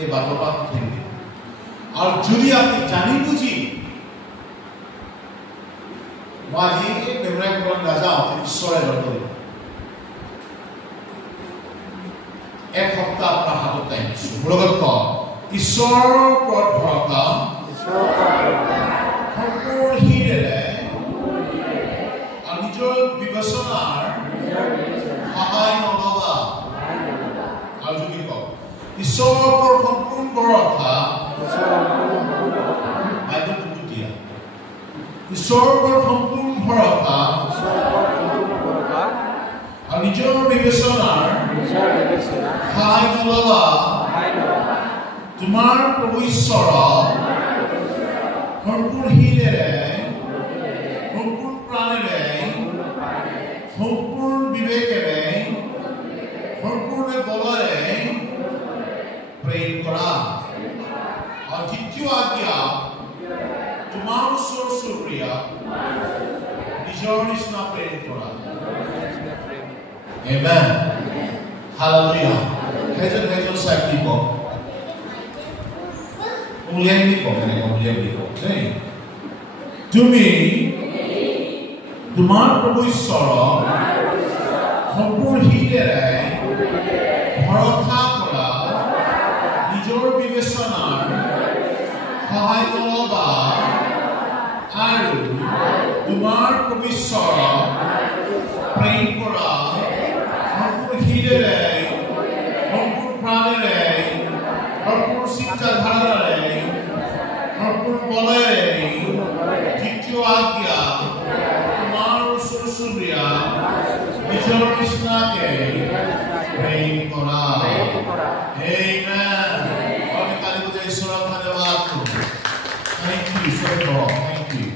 এই বাটপা খেলি আর যদি আপনি জানি বুঝি মাঝি মেমরাই কোরআন রাজাও ঈশ্বরের দরবারে এক সপ্তাহ আপনার হাতত আহিছো লগত ঈশ্বৰৰ ওপৰত ভৰসা সম্পূৰ্ণ হৃদয়েৰে আৰু নিজৰ বিবেচনাৰ সহায় নলবা আৰু যদি কওক ঈশ্বৰৰ ওপৰত সম্পূৰ্ণ ভৰসা বাইবেলটো দিয়া ঈশ্বৰৰ ওপৰত সম্পূৰ্ণ ভৰসা আৰু নিজৰ বিবেচনাৰ সহায় নলবা তোমাৰ প্ৰভু ঈশ্বৰক সম্পূৰ্ণ হৃদয়েৰে সম্পূৰ্ণ প্ৰাণেৰে সম্পূৰ্ণ বিবেকেৰে সম্পূৰ্ণ বলেৰে প্ৰেম কৰা আৰু দ্বিতীয় আজ্ঞা তোমাৰ ওচৰ চুবুৰীয়া নিজৰ নিচিনা প্ৰেম কৰা Amen. Hallelujah. Hejon sa people. Ulian people, ulian people. Tumi, তোমার প্রভু ঈশ্বর সম্পূর্ণ হৃদয়েৰে ভৰসা কৰা নিজৰ বিবেচনাৰ সহায় নলবা আৰু তোমাৰ প্ৰভু ঈশ্বৰক প্ৰেম কৰা সম্পূৰ্ণ হৃদয়েৰে সম্পূৰ্ণ প্ৰাণেৰে সম্পূৰ্ণ চিন্তাধাৰাৰে সম্পূৰ্ণ বলেৰে দ্বিতীয় আজ্ঞা তোমাৰ ওচৰ চুবুৰীয়া নিজৰ নিচিনাকে প্ৰেম কৰা Amen. আমি কালি বুজাই ঈশ্বৰক ধন্যবাদ কৰোঁ Thank you so much. Thank you.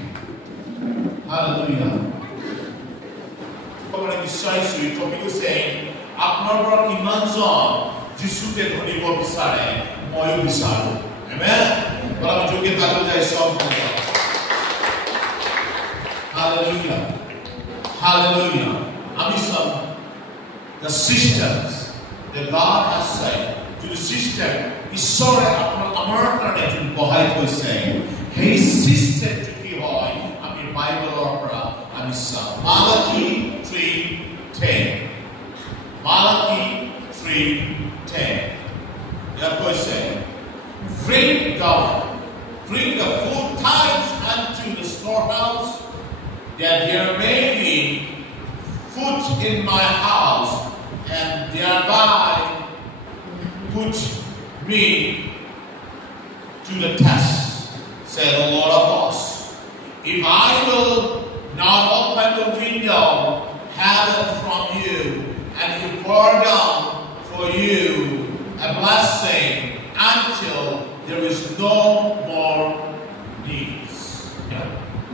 Hallelujah. Como বিশ্বাসী টপিকটো saying আপোনাৰ পৰা কিমানজন যিশুকে ধৰিব বিচাৰে ময়ো বিচাৰো Amen. বলা যোগে কালি যাই সব Hallelujah. Hallelujah. Amisam, the systems that God has said to the system is sorry amar karone to bohai koise hey system to ki hoy ami Bible opera amisam Malachi 3:10 Malachi 3:10 ya koise bring the full tithes unto the storehouse that there may be food in my house, and thereby put me to the test, said the Lord of hosts. If I will not open the window, heaven from you, and to pour down for you a blessing until there is no more needs.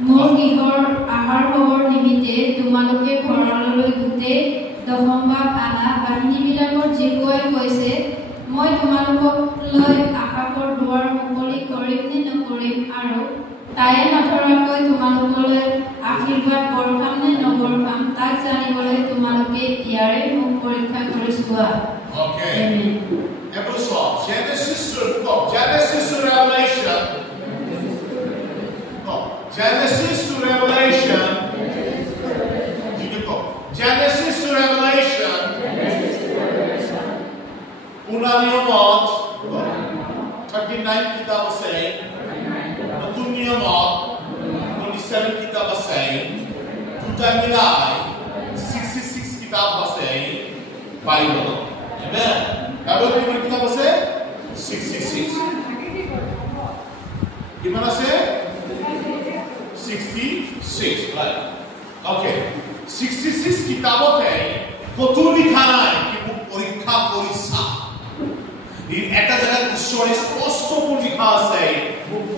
মোৰ গৃহৰ আহাৰ খবৰ নিমিত্তে তোমালোকে ভঁৰাললৈ গোটেই দশমভাগ আনা বাহিনীবিলাকৰ জিহুৱাই কৈছে মই তোমালোকক লৈ আকাশৰ দুৱাৰ মুকলি কৰিম নে নকৰিম আৰু তায়ে নধৰাকৈ তোমালোকলৈ আশীৰ্বাদ বৰষাম নে নবৰষাম তাক জানিবলৈ তোমালোকে ইয়াৰে মোক পৰীক্ষা কৰি চোৱা Amen. Genesis to Revelation. Genesis to Revelation. Genesis to Revelation. Unaniyamot 39 kitab আছে Nutun-niyamot 27 kitab আছে দুটা মিলাই 66 kitab আছে Bible. Amen. Bible কিমান কিতাপ আছে 66 কিমান আছে 66 right okay 66 কিতাবতে কত লিখা নাই কি পরীক্ষা কৰিছা এই এটা জায়গায় ঈশ্বৰ স্পষ্ট কৰি লিখা আছে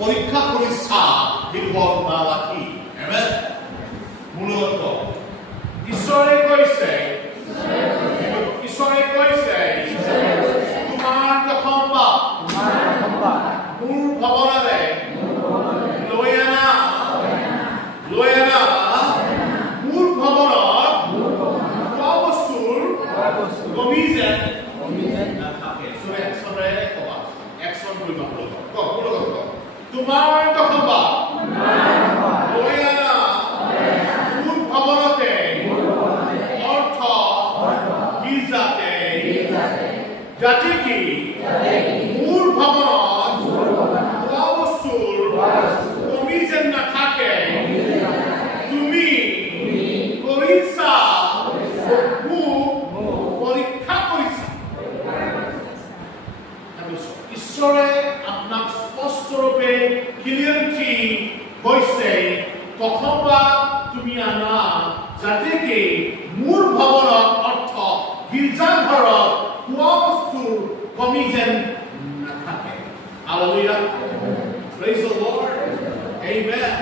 পৰীক্ষা কৰিছা এই বৰ্ণমালাকি amen মূলত ঈশ্বৰে কৈছে তোমাৰ দশমবা মোৰ ভৱনৰে লৈ আনা মোৰ ভৱনত খোৱা বস্তুৰ কমি যেন নাথাকে চবে ক'বা কৰিবা তোমাৰ দশমবা মৰিয়ানা মোৰ ভৱনতে অৰ্থ গীৰ্জাতে যাতে কি মোৰ ভৱনত খোৱা বস্তুৰ কমি যেন নাথাকে তুমি কৰিছা পৰীক্ষা কৰিছা ঈশ্বৰে আপোনাক স্পষ্টৰূপে ক্লিয়াৰিটি কৈছে প্ৰথমবা তুমি আনা যাতে কি মোৰ ভৱনত অৰ্থ গীৰ্জাঘৰত খোৱা বস্তুৰ কমি যেন নাথাকে Hallelujah. Praise the Lord. Amen.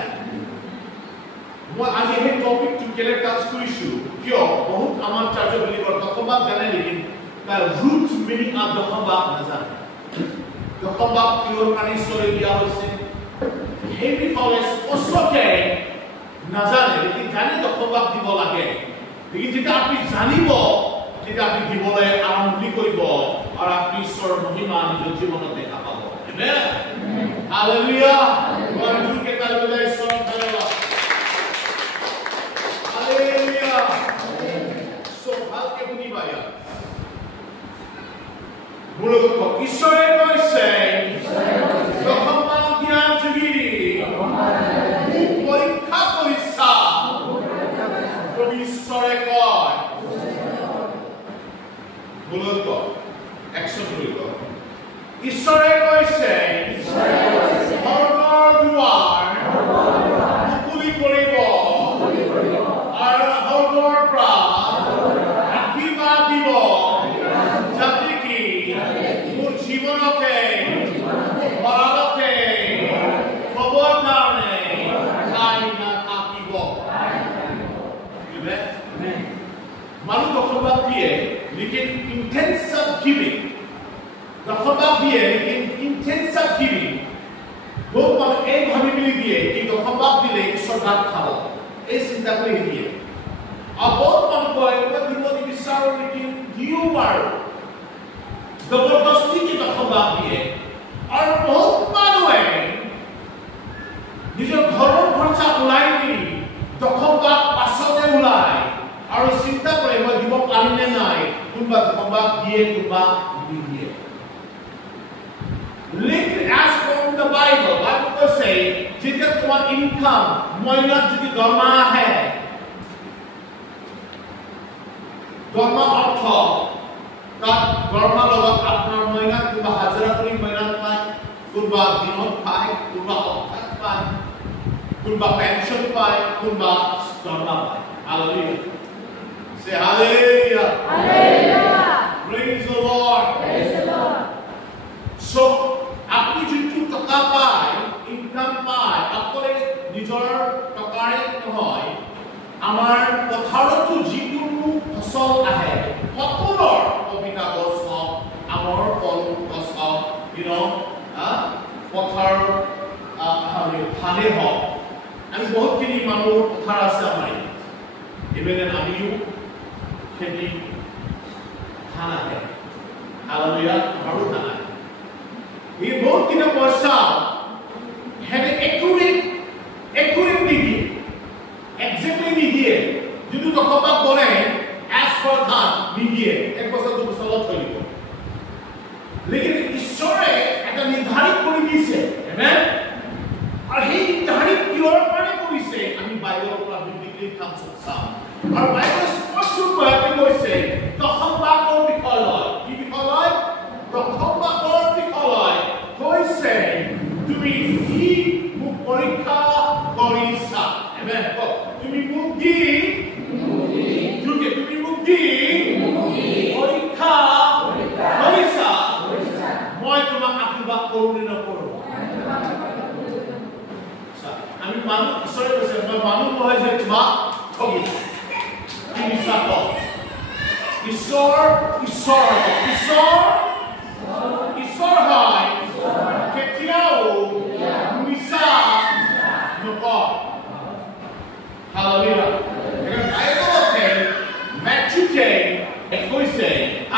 মই আজি এই টপিকটো কেলে টাচ কৰিছো কিয় বহুত আমাৰ চাৰ্চ বিলিভাৰ দশমবাক জানে লেকিন তাৰ ৰুট মিনিং অফ দশমবাক নাজানে দশমবাক কিহৰ কাৰণে ঈশ্বৰে দিয়া হৈছে সেই বিষয়ে স্পষ্টকৈ নাজানে লেকিন জানে দশমবাক দিব লাগে লেকিন যেতিয়া আপুনি জানিব তেতিয়া আপুনি দিবলৈ আৰম্ভ কৰিব আৰু আপুনি ঈশ্বৰৰ মহিমা নিজৰ জীৱনত দেখা পাব আমেন হালেলুয়া গণজুৰ কেইটা লৈ ঈশ্বৰৰ ধন্যবাদ Hallelujah. So ভালকে শুনিবা ইয়া মূলত ঈশ্বৰে কৈছে দশমবাক দিয়াৰ যোগেদি পৰীক্ষা কৰিছা প্ৰভু ঈশ্বৰে কয় মূলত একশন কৰিব ঈশ্বৰে কৈছে স্বৰ্গৰ দুৱাৰ মুকলি কৰিব Malu dশমবাক দিয়ে lekin intensive giving dশমবাক দিয়ে lekin intensive giving বহুত মানুহ এই ভাবি মিলি দিয়ে কি দশমবাক দিলে ঈশ্বৰ ভাত খাব এই চিন্তা কৰি দিয়ে আৰু বহুত মানুহ কয় দিব বিচাৰো lekin দিও পাৰো জবৰদস্তি কি দশমবাক দিয়ে আৰু বহুত মানুহে নিজৰ ঘৰৰ খৰচা ওলাই কিনি দশমবাক পাছতে ওলাই আৰু চিন্তা কৰে মই দিব পাৰিম নে নাই কোনবা দশমবাক দিয়ে কোনবা নিদিয়ে Lekin as from the Bible, Bible say, যেতিয়া তোমার ইনকাম মহিলার যদি দরমা আহে দরমা অর্থ তার দরমা লগত আপনার মহিলা কোনবা হাজারা কৰি মহিলা পায় কোনবা দিনত পায় কোনবা অর্থাৎ পায় কোনবা পেনশন পায় কোনবা দরমা পায় Hallelujah. Say hallelujah. Hallelujah. Praise the Lord. Praise the Lord. So, আপনি যদি টাকা পায় ইনকাম পায় আপনি নিজৰ টকাৰে নহয় আমাৰ পথাৰতো যিকোনো ফসল আহে সকলোৰ কবিতা গছ হওক আমৰ ফল গছ হওক পথাৰ ধানে হওক আমি বহুতখিনি মানুহৰ পথাৰ আছে আমাৰ ইভেন আমিও খেতি ধান আহে হালেলুয়া আমাৰো ধান আহে ये बहुत किना पैसा है एक्यूरेट नहीं एग्जैक्टली नहीं दिए যদি দশমবাক বলে as for that নিদিয়ে এক বছৰ দুই বছৰত হৈ যাব লেকিন ঈশ্বৰে এটা নিৰ্ধাৰিত কৰি দিছে আমেন আৰু সেই নিৰ্ধাৰিত কিহৰ কাৰণে কৰিছে আমি বাইবেলৰ পৰা বিবলিকেলি চাম আৰু বাইবেল স্পষ্টকৈ কৈছে দশমবাকৰ বিষয় লয় কি বিষয় লয় দশমবাকৰ বিষয় লয় কৈছে তুমি কি মোক পৰীক্ষা কৰিছা আমেন তুমি মোক কি তুমি মোক কি পৰীক্ষা কৰিছা মই তোমাক আশীৰ্বাদ কৰোঁ নে নকৰোঁ আমি মানুহ ঈশ্বৰে কৈছে মই মানুহ নহয় যে তোমাক ঠগিম ঈশ্বৰ হয় কেতিয়াও মিছা নকয় হালেলুয়া বাইবেলতে মেথিউতে কৈছে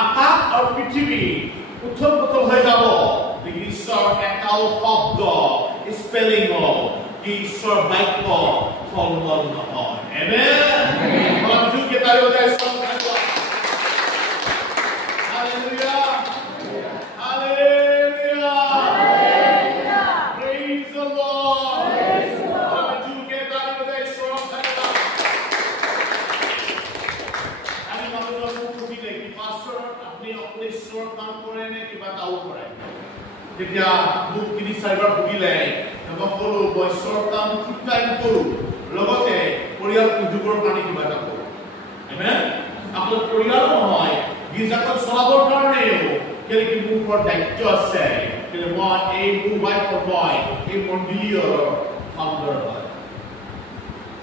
আকাশ আৰু পৃথিৱী উথল পুথল হৈ যাব ঈশ্বৰ স্পেলিং কি ঈশ্বৰ বাক্য ফলমল নহয় আমেন ভগৱান কে তাৰে বজাই সব ধন্যবাদ hallelujah hallelujah praise the Lord ভগৱান কে তাৰে বজাই সব ধন্যবাদ আমি মানুহৰ মুখ দিলে কি পাস্তৰ আপনি अपने ঈশ্বৰ কাম কৰে নে কিবা কাও কৰে তেতিয়া মুখ কিনি চাইবাৰ ভুগিলে নকলো বৈশ্বৰ কাম ঠিক টাইম কৰো লগতে পৰিয়াল উদ্যোগৰ কাৰণে কিবা এটা কৰো আমেন আপোনাৰ পৰিয়াল নহয় গিজাকত চলাবৰ কাৰণেও কেনেকৈ মোৰ দায়িত্ব আছে যে মই এই মোবাইল মই এই মন্দিৰৰ ফাউণ্ডাৰ হয়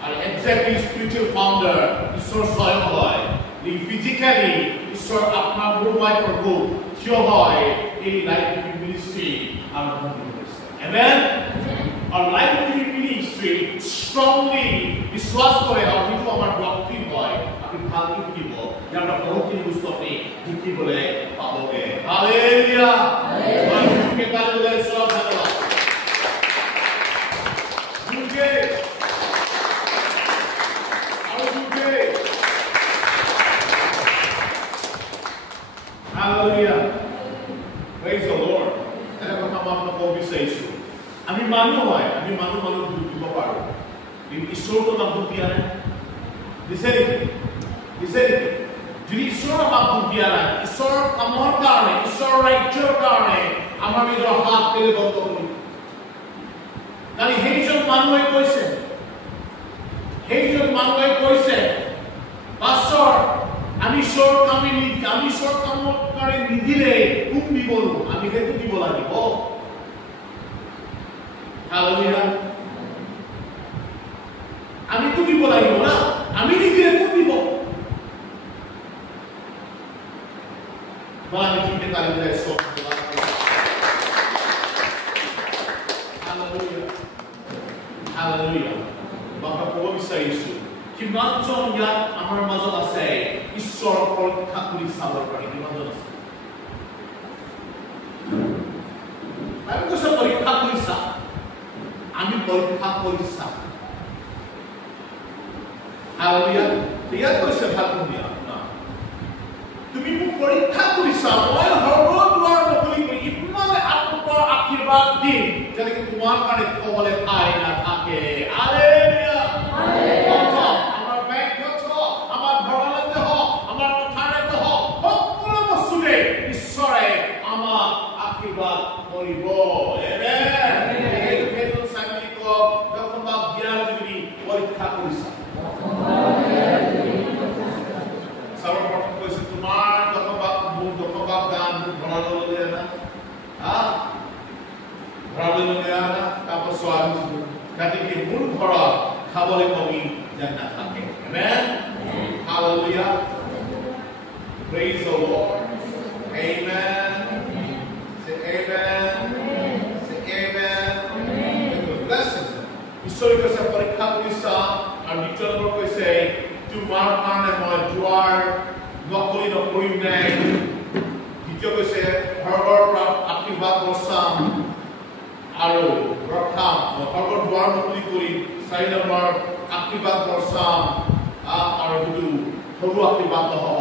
আৰু এক্সাক্টলি স্পিৰিচুৱেল ফাউণ্ডাৰ ঈশ্বৰ স্বয়ং হয় ফিজিক্যালি ঈশ্বৰ আপোনাৰ মোবাইল প্ৰভু কিয় হয় এই লাইফ মিনিষ্ট্ৰী আৰম্ভ কৰিছে আমেন our life ministry strongly বিশ্বাস কৰে আৰু সেইটো আমাৰ ডক্ট্ৰিন হয় আমি ভালকৈ শিকিব ইয়াৰ বহুতখিনি বস্তু আমি শিকিবলৈ পাবগে হালেলুয়া হালেলুয়া কালে সব ধন্যবাদ মুকে হালেলুয়া praise the Lord এটা কথা মই আপোনাক ক'ব বিচাৰিছোঁ আমি মানুহ হয় আমি মানুহ দিব পাৰো ঈশ্বৰটো নাম দিয়া নাই দিছে যদি ঈশ্বৰ নাম দিয়া নাই ঈশ্বৰৰ কামৰ কাৰণে ঈশ্বৰৰ ৰাজ্যৰ কাৰণে আমাৰ নিজৰ হাত পেলে বন্ধ কৰি কাৰণ সেইজন মানুহে কৈছে পাস্তৰ আমি ঈশ্বৰ কামৰ কাৰণে নিদিলে কোন দিব আমি সেইটো দিব লাগিব Hallelujah. আমি তো দিব লাগিব না আমি নিদিলে কোন দিব বানি কিতে কালে বলে সব Hallelujah. Hallelujah. বাবা ক'ব বিচাৰিছো কিমানজন ইয়াত আমাৰ মাজত আছে ঈশ্বৰৰ পৰীক্ষা কৰি চাবৰ কাৰণে কিমানজন আছে আমি কৈছো পৰীক্ষা কৰি চা আমি পৰীক্ষা কৰিছা হালেলুয়া দিয়া কৈছে ভাল শুনিয়া তুমি মোক পৰীক্ষা কৰিছা মই সৰ্বদুৱাৰ মুকলি কৰি ইমান আত্মাৰ আশীৰ্বাদ দিম যেনেকৈ তোমাৰ কাৰণে ক'বলৈ ঠাই নাথাকে হালেলুয়া আমাৰ বেংকত হওক আমাৰ ঘৰতে হওক আমাৰ পথাৰতে হওক সকলো বস্তুতে ঈশ্বৰে আমাক আশীৰ্বাদ কৰিব পৰীক্ষা কৰিছা সৰ্বপ্ৰথম কৈছে তোমাৰ দশবাক মোৰ দশবাক দান ঘৰলৈ আনা তাৰপৰা ছোৱালী যাতে কি মোৰ ঘৰত খাবলৈ কমি যেন নাথাকে আমেন hallelujah praise the Lord amen say amen say amen blessings ঈশ্বৰে কৈছে পৰীক্ষা কৰিছা আৰু দ্বিতীয় নম্বৰ কৈছে তোমাৰ কাৰণে মই দুৱাৰ নকৰিম নাই দ্বিতীয় কৈছে সৰ্বৰ পৰা আশীৰ্বাদ বৰ্ষাম আৰু ৰখাম সৰ্বৰ দুৱাৰ মুকলি কৰিম চাৰি নম্বৰ আশীৰ্বাদ বৰ্ষাম আৰু সেইটো সৰু আশীৰ্বাদ নহ'ব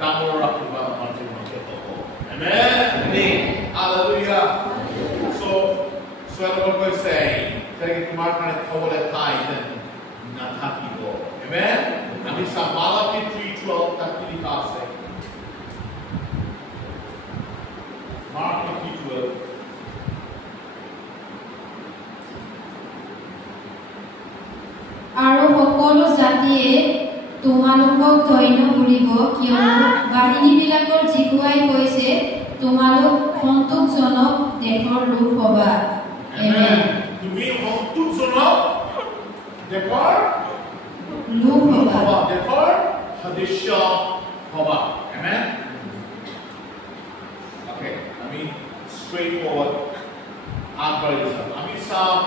ডাঙৰ আশীৰ্বাদ আমাৰ জীৱনত হ'ব আমেন হালেলুয়া ছয় নম্বৰ কৈছে Thank you, Mark, and cover that high, then not happy. Amen. And it's a Malachi 3:12 that we can say. Malachi 3:12. আৰু সকলো জাতিয়ে তোমালোকক ধন্য বুলিব কিয়নো বাহিনীবিলাকৰ জিহুৱাই কৈছে তোমালোক সন্তোষজনক দেশৰ লোক হ'বা আমেন তুমি সন্তোষজনক দেশৰ লোক হ'বা দেশৰ সদস্য হ'বা আমেন ওকে আমি straight forward আগবাঢ়ি যাম আমি চাম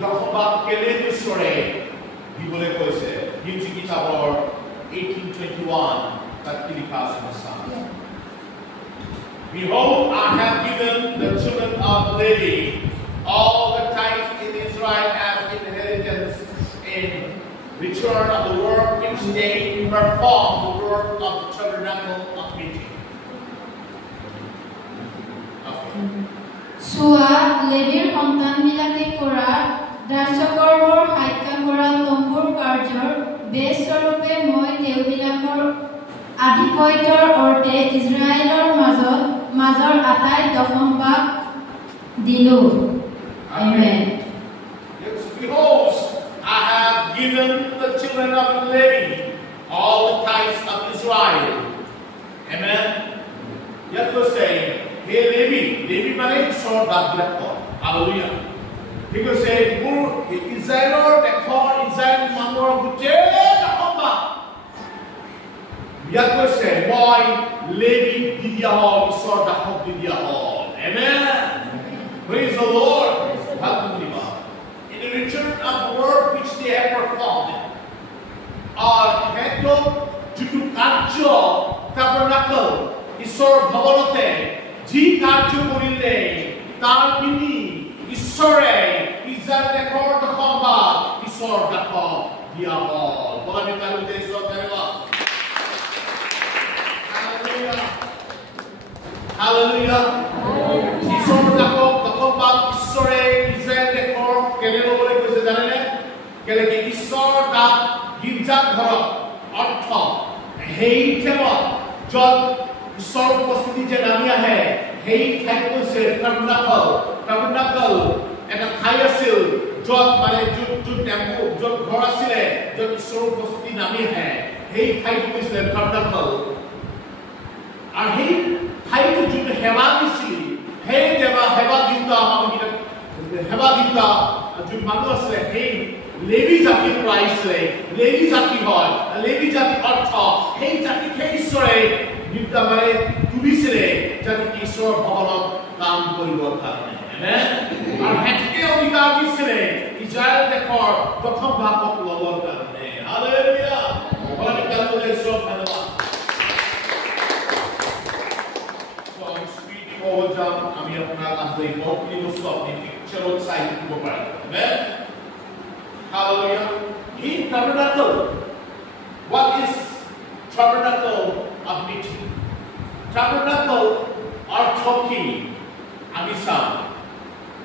দশবাক কেলে ঈশ্বৰে দিবলৈ কৈছে হিব্ৰু কিতাপৰ 18:21 তাত কি লিখা আছে চাম Behold, I have given the children of Levi all the tithes in Israel as inheritance in return of the work which they perform, the work of the tabernacle of meeting. Okay. চোৱা লেবীৰ সন্তানবিলাকে কৰা দাসকৰ্মৰ সাক্ষা কৰা তম্বুৰ কাৰ্যৰ বেজস্বৰূপে মই তেওঁবিলাকৰ আধিপত্যৰ অৰ্থে ইজৰাইলৰ মাজৰ আটাই দশম ভাগ দিলো। Amen. Yes, behold, I have given the children of Levi all the tithes of Israel. Amen. You have to say, hey Levi মানে ঈশ্বৰ দাসবিলাক কয়। Hallelujah. He could say, Israel মানুহৰ গোটেই দশম ভাগ। ইয়াত কৈছে মই লেবি দি দিয়া হ'ল, ঈশ্বৰ দাসক দি দিয়া হ'ল। Amen. Praise the Lord. Hallelujah. In the return of the work which they have performed, হেতক যিটো কাৰ্য tabernacle ঈশ্বৰ ভৱনতে যি কাৰ্য কৰিলে তাৰ পিনি ঈশ্বৰে ইজৰাইল দেশৰ দশম ভাগ ঈশ্বৰ দাসক দিয়া হ'ল। বগামি কাৰুতে ঈশ্বৰ ধন্যবাদ। Hallelujah. ঈশ্বৰ দাসক দশম ভাগ ঈশ্বৰে ইজৰাইল দেশৰ কেলে ল'বলৈ কৈছে জানেনে? কেলে কি ঈশ্বৰ দাস গীৰ্জা ঘৰত অৰ্থ সেই ঠেমত য'ত ঈশ্বৰৰ উপস্থিতি যে নামি আহে সেই ঠাইত কৈছে tabernacle এটা ঠাই আছিল য'ত মানে য'ত টেম্পল য'ত ঘৰ আছিলে য'ত ঈশ্বৰৰ উপস্থিতি নামি আহে সেই ঠাইত কৈছিলে tabernacle। আৰু সেই ঠাইটো যোনটো সেৱা দিছিল সেই সেৱা দিওঁতা যোন মানুহ আছিলে সেই লেবি জাতিৰ পৰা আহিছিলে। লেবি জাতি হয়, লেবি জাতি অৰ্থ সেই জাতিক সেই ঈশ্বৰে মানে তুলিছিলে যাতে ঈশ্বৰৰ ভৱনত কাম কৰিবৰ কাৰণে। আৰু হেঁতিকে অধিকাৰ দিছিলে ইজৰাইল দেশৰ প্ৰথম ভাগক ল'বৰ কাৰণে। হালেলুয়া। ঈশ্বৰ ধন্যবাদ। আমি আপোনাক আজি বহুখিনি বস্তু আপুনি পিকচাৰত চাই দিব পাৰিব। Hallelujah. In tabernacle, what is tabernacle of meeting? Tabernacle অৰ্থ কি? আমি চাম।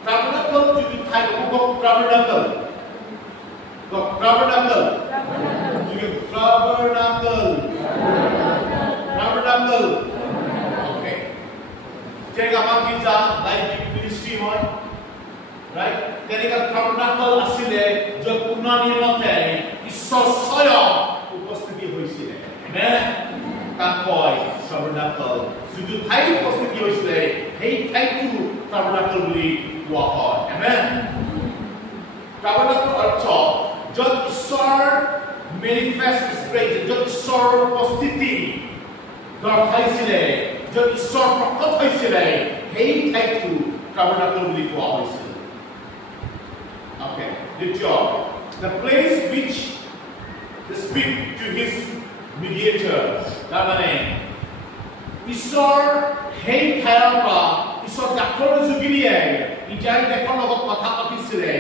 Tabernacle যদি ঠাই কক tabernacle Okay. Jadi apa kita like ministry হয়, right? Jadi kan tabernacle asile য'ত পুনৰ্নিৰ্মাণে ঈশ্বৰ স্বয়ং উপস্থিতি হৈছিলে। Amen. তাক কয় tabernacle। যিটো ঠাই উপস্থিতি হৈছিলে সেই ঠাইটো tabernacle বুলি কোৱা হয়। Amen. Tabernacle অৰ্থ য'ত ঈশ্বৰ manifest his presence, য'ত ঈশ্বৰৰ উপস্থিতি দৰ্শাইছিলে, য'ত ঈশ্বৰ প্ৰকট হৈছিলে সেই ঠাইটো tabernacle বুলি কোৱা হৈছিল। Okay, the place which to speak to his mediator, তাৰমানে ঈশ্বৰ সেই ঠাইৰ পৰা ঈশ্বৰ দাসৰ যোগেদিয়ে ইজৰাইল দেশৰ লগত কথা পাতিছিলে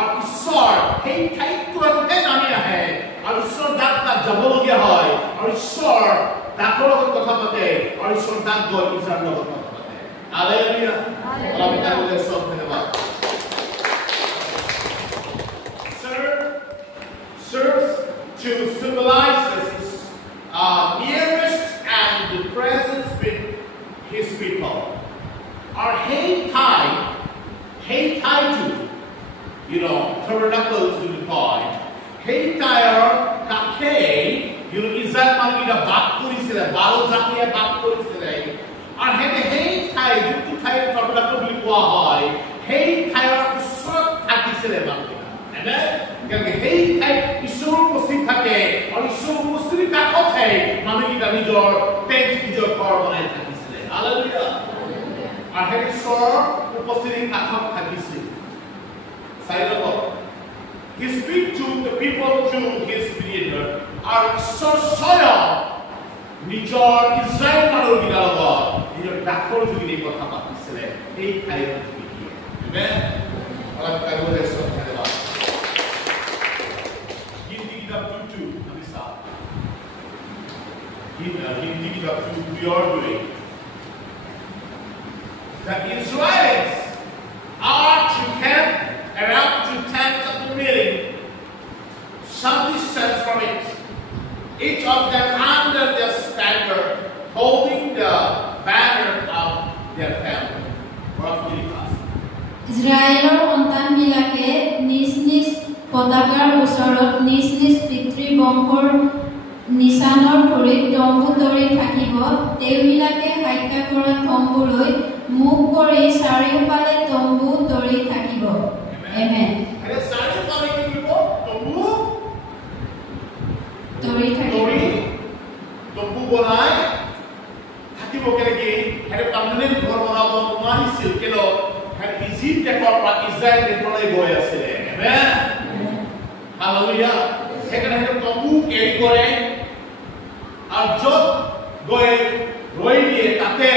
আৰু ঈশ্বৰ সেই ঠাইটোতে নামি আহে আৰু ঈশ্বৰ দাস তাত যাবলগীয়া হয় আৰু ঈশ্বৰ দাসৰ লগত কথা পাতে আৰু ঈশ্বৰ দাস গৈ ইজৰাইলৰ লগত কথা পাতে। হালেলুয়া। আমি তালৈ চব ধন্যবাদ। Serves to symbolize his nearest and the presence with his people. Our hey tie to, tabernacles in the point. Hey tie kake, Israel manita bakpurisile, balo zakiya bakpurisile. Our hey tie, you tie tabernacle in the point. Hey tie usot takisile bakpura. Amen. Because hey ঠাইত ঈশ্বৰ উপস্থিত থাকে আৰু ঈশ্বৰ উপস্থিতি কাষতে মানুহকেইটা নিজৰ টেণ্ট নিজৰ ঘৰ বনাই থাকিছিলে। হালেলুয়া। আৰু সেই ঈশ্বৰৰ উপস্থিতি কাষত থাকিছিল। চাই ল'ব। He speak to the people through his mediator. আৰু ঈশ্বৰ স্বয়ং নিজৰ ইজৰাইল মানুহকেইটাৰ লগত নিজৰ ডাকৰ যোগেদি কথা পাতিছিলে এই ঠাইৰ যোগেদি আমেন অলপ কাগজে শ্ৰদ্ধা দেবা হিন্দী কিতাপ 2 আমি চাওঁ হিন্দী কিতাপ 2 we are doing the Israelites are to camp around the tent of the meeting, some distance from it, each of them under their standard, holding the banner of their family. ইজৰাইলৰ সন্তানবিলাকে নিজ নিজ পতাকাৰ ওচৰত নিজ নিজ পিতৃ বংশৰ নিচানৰ ভৰিত তম্বু তৰি থাকিব তেওঁবিলাকে হাইকা কৰা তম্বুলৈ মুখ কৰি চাৰিওফালে তম্বু তৰি থাকিব আমেন আৰে চাৰিওফালে কি কৰিব তম্বু তৰি থাকিব তম্বু বনাই থাকিব কেনেকে হেৰে পাৰ্মানেন্ট ঘৰ বনাব নোৱাৰিছিল কেন হেৰে ইজিপ্ট দেশৰ পৰা ইজৰাইল দেশলৈ গৈ আছিল আমেন হালেলুয়া সেইকাৰণে হেৰে তম্বু কেৰি কৰে আৰু য'ত গৈ ৰৈ দিয়ে তাতে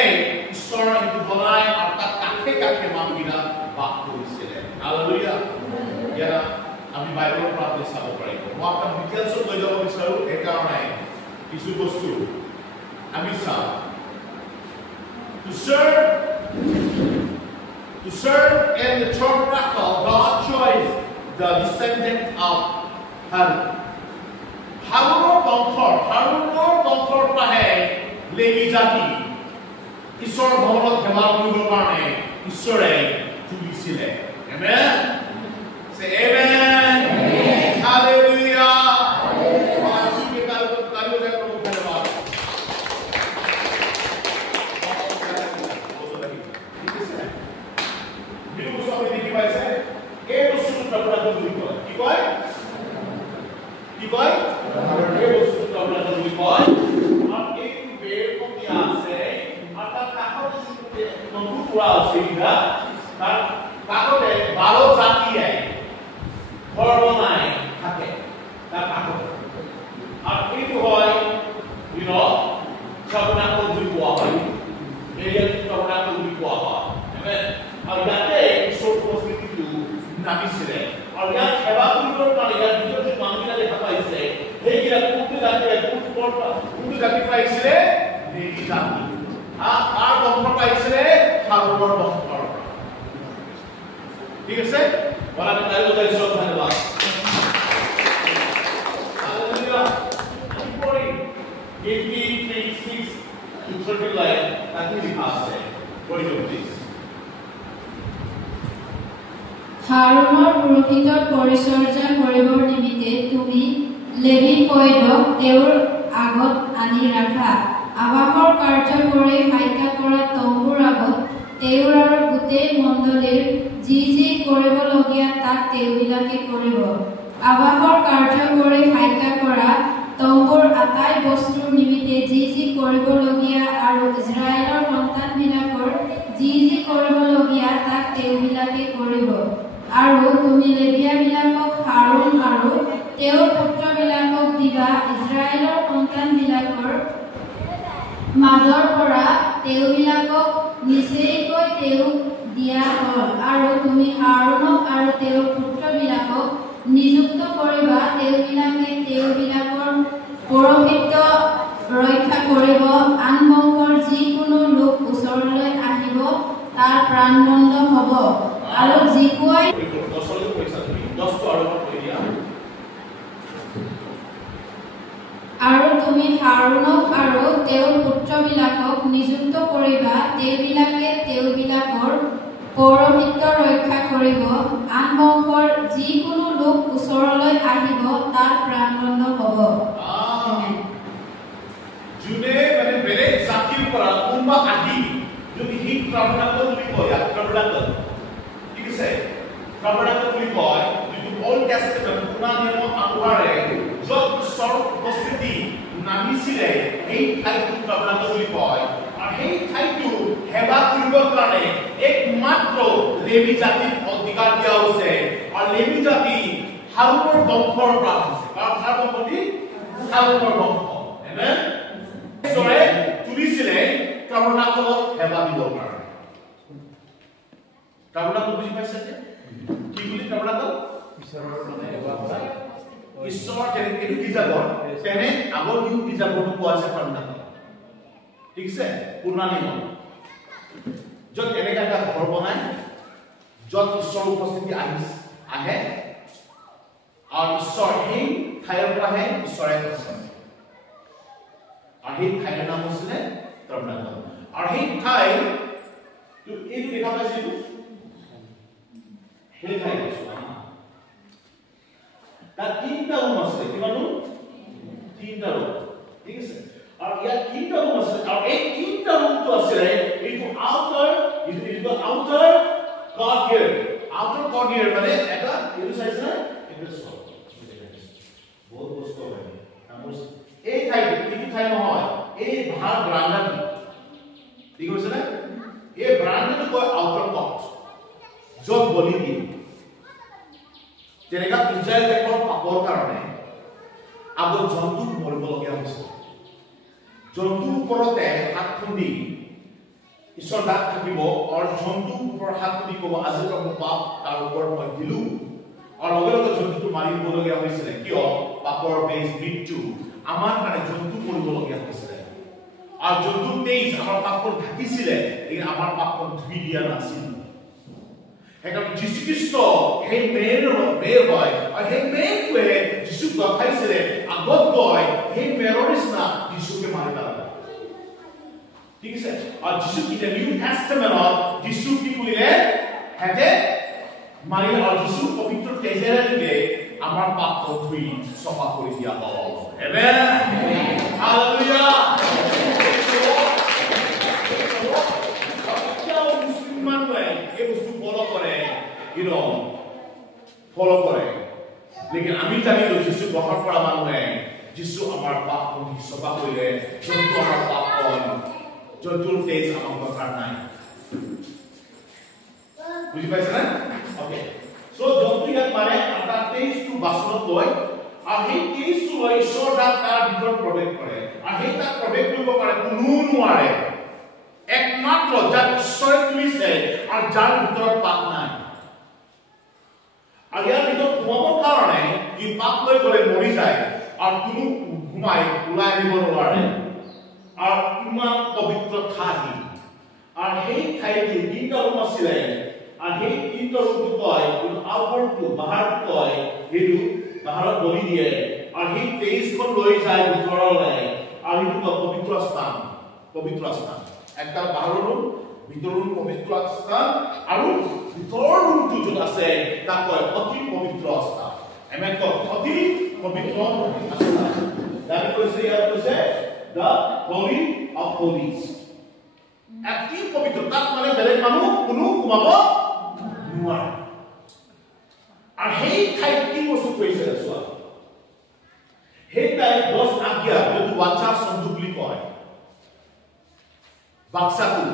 ঈশ্বৰৰ সেইটো বনাই আৰু তাত কাষে কাষে মানুহবিলাক বাস কৰিছিলে হালেলুয়া ইয়াৰ আমি বাইবেলৰ পৰা আপুনি চাব পাৰিব মই আপোনাক ডিটেইলছত লৈ যাব বিচাৰোঁ সেইকাৰণে কিছু বস্তু আমি চাওঁ to serve in the tabernacle God chose the descendant of Harunor বংশৰ পৰাহে লেভি জাতি ঈশ্বৰ ভৱনত সেৱা কৰিবৰ কাৰণে ঈশ্বৰে তুলিছিলে আমেন say amen hallelujah কি কয় এই বস্তু প্ৰব্লেম বুলি কয় আৰু এইটো বেৰ কমি আছে আৰু তাৰ কাষতে তম্বু কৰা আছে তাৰ কাষতে 12 জাতিয়ে ঘৰ বনাই থাকে তাৰ কাষতে আৰু এইটো হয় tabernacle বুলি কোৱা হয় এৰিয়াত tabernacle বুলি কোৱা হয় আৰু ইয়াতে ঈশ্বৰ উপস্থিতিটো নামিছিলে আৰু ইয়াত সেৱা কৰিবৰ কাৰণে ইয়াত যিটো মানুহবিলাক দেখা পাইছে সেইবিলাক কোনটো জাতি পাইছিলে লেভি জাতি আৰু বংশ পাইছিলে হাৰুনৰ বংশৰ ঠিক আছে বলা তাই ওলাই সব ধন্যবাদ হালেলুয়া পড়ি 83:6 to 39 তাকে লিখা আছে পড়ি প্লিজ হাৰুনৰ পুৰোহিতৰ পৰিচৰ্যা কৰিবৰ নিমিত্তে তুমি লেভি পৈদক তেওঁৰ আগত আনি ৰাখা আবাসৰ কাৰ্য কৰি হাইকা কৰা তম্বুৰ আগত তেওঁৰ আৰু গোটেই মণ্ডলীৰ যি যি কৰিবলগীয়া তাক তেওঁবিলাকে কৰিব আবাসৰ কাৰ্য কৰি হাইকা কৰা তম্বুৰ আটাই বস্তুৰ নিমিত্তে যি যি কৰিবলগীয়া আৰু ইজৰাইলৰ সন্তানবিলাকৰ যি যি কৰিবলগীয়া তাক তেওঁবিলাকে কৰিব আৰু তুমি লেভিয়াবিলাকক হাৰুন আৰু তেওঁৰ পুত্ৰবিলাকক দিবা ইজৰাইলৰ সন্তানবিলাকৰ মাজৰ পৰা তেওঁবিলাকক নিচেইকৈ তেওঁক দিয়া হ'ল আৰু তুমি হাৰুনক আৰু তেওঁৰ পুত্ৰবিলাকক নিযুক্ত কৰিবা তেওঁবিলাকে তেওঁবিলাকৰ পৌৰোহিত্য ৰক্ষা কৰিব আন বংশৰ যিকোনো লোক ওচৰলৈ আহিব তাৰ প্ৰাণদণ্ড হ'ব আৰু যিকুৱাই আৰু তুমি হাৰুনক আৰু তেওঁৰ পুত্ৰবিলাকক নিযুক্ত কৰিবা তেওঁবিলাকে তেওঁবিলাকৰ পৌৰোহিত্য ৰক্ষা কৰিব আন বংশৰ যিকোনো লোক ওচৰলৈ আহিব তাৰ প্ৰাণদণ্ড হ'ব যোনে মানে বেলেগ জাতিৰ পৰা কোনোবা আহি যদি সি tabernacle বুলি কয় tabernacle ঠিক আছে tabernacle বুলি কয় যিটো ওল্ড টেষ্টামেণ্ট পুৰণা নিয়মৰ অনুসাৰে য'ত ঈশ্বৰ উপস্থিতি নামিছিলে সেই ঠাইটো tabernacle বুলি কয় আৰু সেই ঠাইটো সেৱা কৰিবৰ কাৰণে একমাত্ৰ লেভি জাতিক অধিকাৰ দিয়া হৈছে আৰু লেভি জাতি হাৰুনৰ বংশৰ পৰা আছে কাৰণ হাৰুনৰ বংশ আমেন ঈশ্বৰে তুলিছিলে tabernacle সেৱা দিবৰ কাৰণে tabernacle বুজি পাইছে কি বুলি tabernacle ঈশ্বৰৰ কেনেকৈ কি যাব তেনে আগৰ দিন কি যাব পোৱা আছে tabernacle ঠিক আছে পুৰণা নিয়ম য'ত এনেকা এটা ঘৰ বনায় য'ত ঈশ্বৰৰ উপস্থিতি আহে আৰু ঈশ্বৰ সেই ঠাইৰ পৰা আহে ঈশ্বৰে আছে আৰু সেই ঠাইৰ নাম হৈছিলে tabernacle আৰু সেই ঠাই এইটো দেখা পাইছিলো সেই ঠাই তাত তিনিটা ৰুম আছে কিমান ৰুম তিনিটা ৰুম ঠিক আছে আৰু ইয়াত তিনিটা ৰুম আছে আৰু এই তিনিটা ৰুমটো আছে এইটো আউটাৰ courtyard মানে এটা এইটো চাইছে না এইটো সব বহুত বস্তু হয় এই ঠাই নহয় এই ভাগ ব্ৰাণ্ডাটো ঠিক আছে না এই ব্ৰাণ্ডাটো কয় আউটাৰ কৰ্ট য'ত বলি দিয়ে যেনেকা ইজৰাইল দেশৰ পাপৰ কাৰণে আগত জন্তু মৰিবলগীয়া হৈছিল জন্তুৰ ওপৰতে হাত খুন্দি ঈশ্বৰ দাগ থাকিব আৰু জন্তুৰ ওপৰত হাত খুন্দি ক'ব আজি মোৰ পাপ তাৰ ওপৰত মই দিলো আৰু লগে লগে জন্তুটো মাৰিবলগীয়া হৈছিলে কিয় পাপৰ বেজ মৃত্যু আমাৰ কাৰণে জন্তু মৰিবলগীয়া হৈছিলে আৰু জন্তুৰ তেজ আমাৰ পাপৰ ঢাকিছিলে কিন্তু আমাৰ পাপৰ ধুই দিয়া নাছিল সেইকাৰণে যীশু খ্ৰীষ্ট সেই মেৰ হয় আৰু সেই মেৰটোৱে যীশুক দেখাইছিলে আগত গৈ সেই মেৰৰ নিচিনা যীশুকে মাৰি পেলালে ঠিক আছে আৰু যীশু কি নিউ টেষ্টামেণ্টত যীশু কি কৰিলে হেতে মাৰিলে আৰু যীশু পবিত্ৰ তেজেৰে দিলে আমাৰ পাপ ধুই চফা কৰি দিয়া হ'ল আমেন হালেলুয়া follow করে लेकिन আমি জানি যে যিশু গ্রহণ করা মানুহে যিশু আমার পাপ ধুই সফা কইলে জন্তু আমার পাপ কল জন্তুর তেজ আমার দরকার নাই বুঝি পাইছ না ওকে সো জন্তু ইয়াত মানে আপনার তেজ টু বাসনত লয় আর এই তেজ টু লয় ঈশ্বর তার ভিতর প্রবেশ করে আর এই তার প্রবেশ কৰিব পাৰে কোনো নোৱাৰে একমাত্ৰ যাক ঈশ্বৰে তুলিছে আৰু যাৰ ভিতৰত পাপ নাই আৰ ইয়াৰ ভিতৰ ঘুমাবৰ কাৰণে কি পাপ লৈ গলে মৰি যায় আৰু কোনো ঘুমাই ওলাই আহিব নোৱাৰে আৰু ইমান পবিত্ৰ ঠাই আৰু সেই ঠাইতে তিনিটা ৰুম আছিলে আৰু সেই তিনিটা ৰুমটো কয় আউটৰটো বাহিৰটো কয় সেইটো বাহিৰত বলি দিয়ে আৰু সেই তেজখন লৈ যায় ভিতৰলৈ আৰু সেইটো পবিত্ৰ স্থান একটা বাহিৰৰ ৰুম ভিতৰৰ ৰুম পবিত্ৰ স্থান আৰু ভিতৰৰ ৰুমটো য'ত আছে তাক কয় অতি পবিত্ৰ স্থান আমেন কওক অতি পবিত্ৰ স্থান দাবী কৰিছে ইয়াত কৈছে the holy of holies অতি পবিত্ৰ তাত মানে বেলেগ মানুহ কোনো সোমাব নোৱাৰে আৰু সেই ঠাইত কি বস্তু কৰিছে চোৱা সেই ঠাইত 10 আজ্ঞা যোনটো বাচ্চাৰ সন্দুক বুলি কয় বাক্সাটো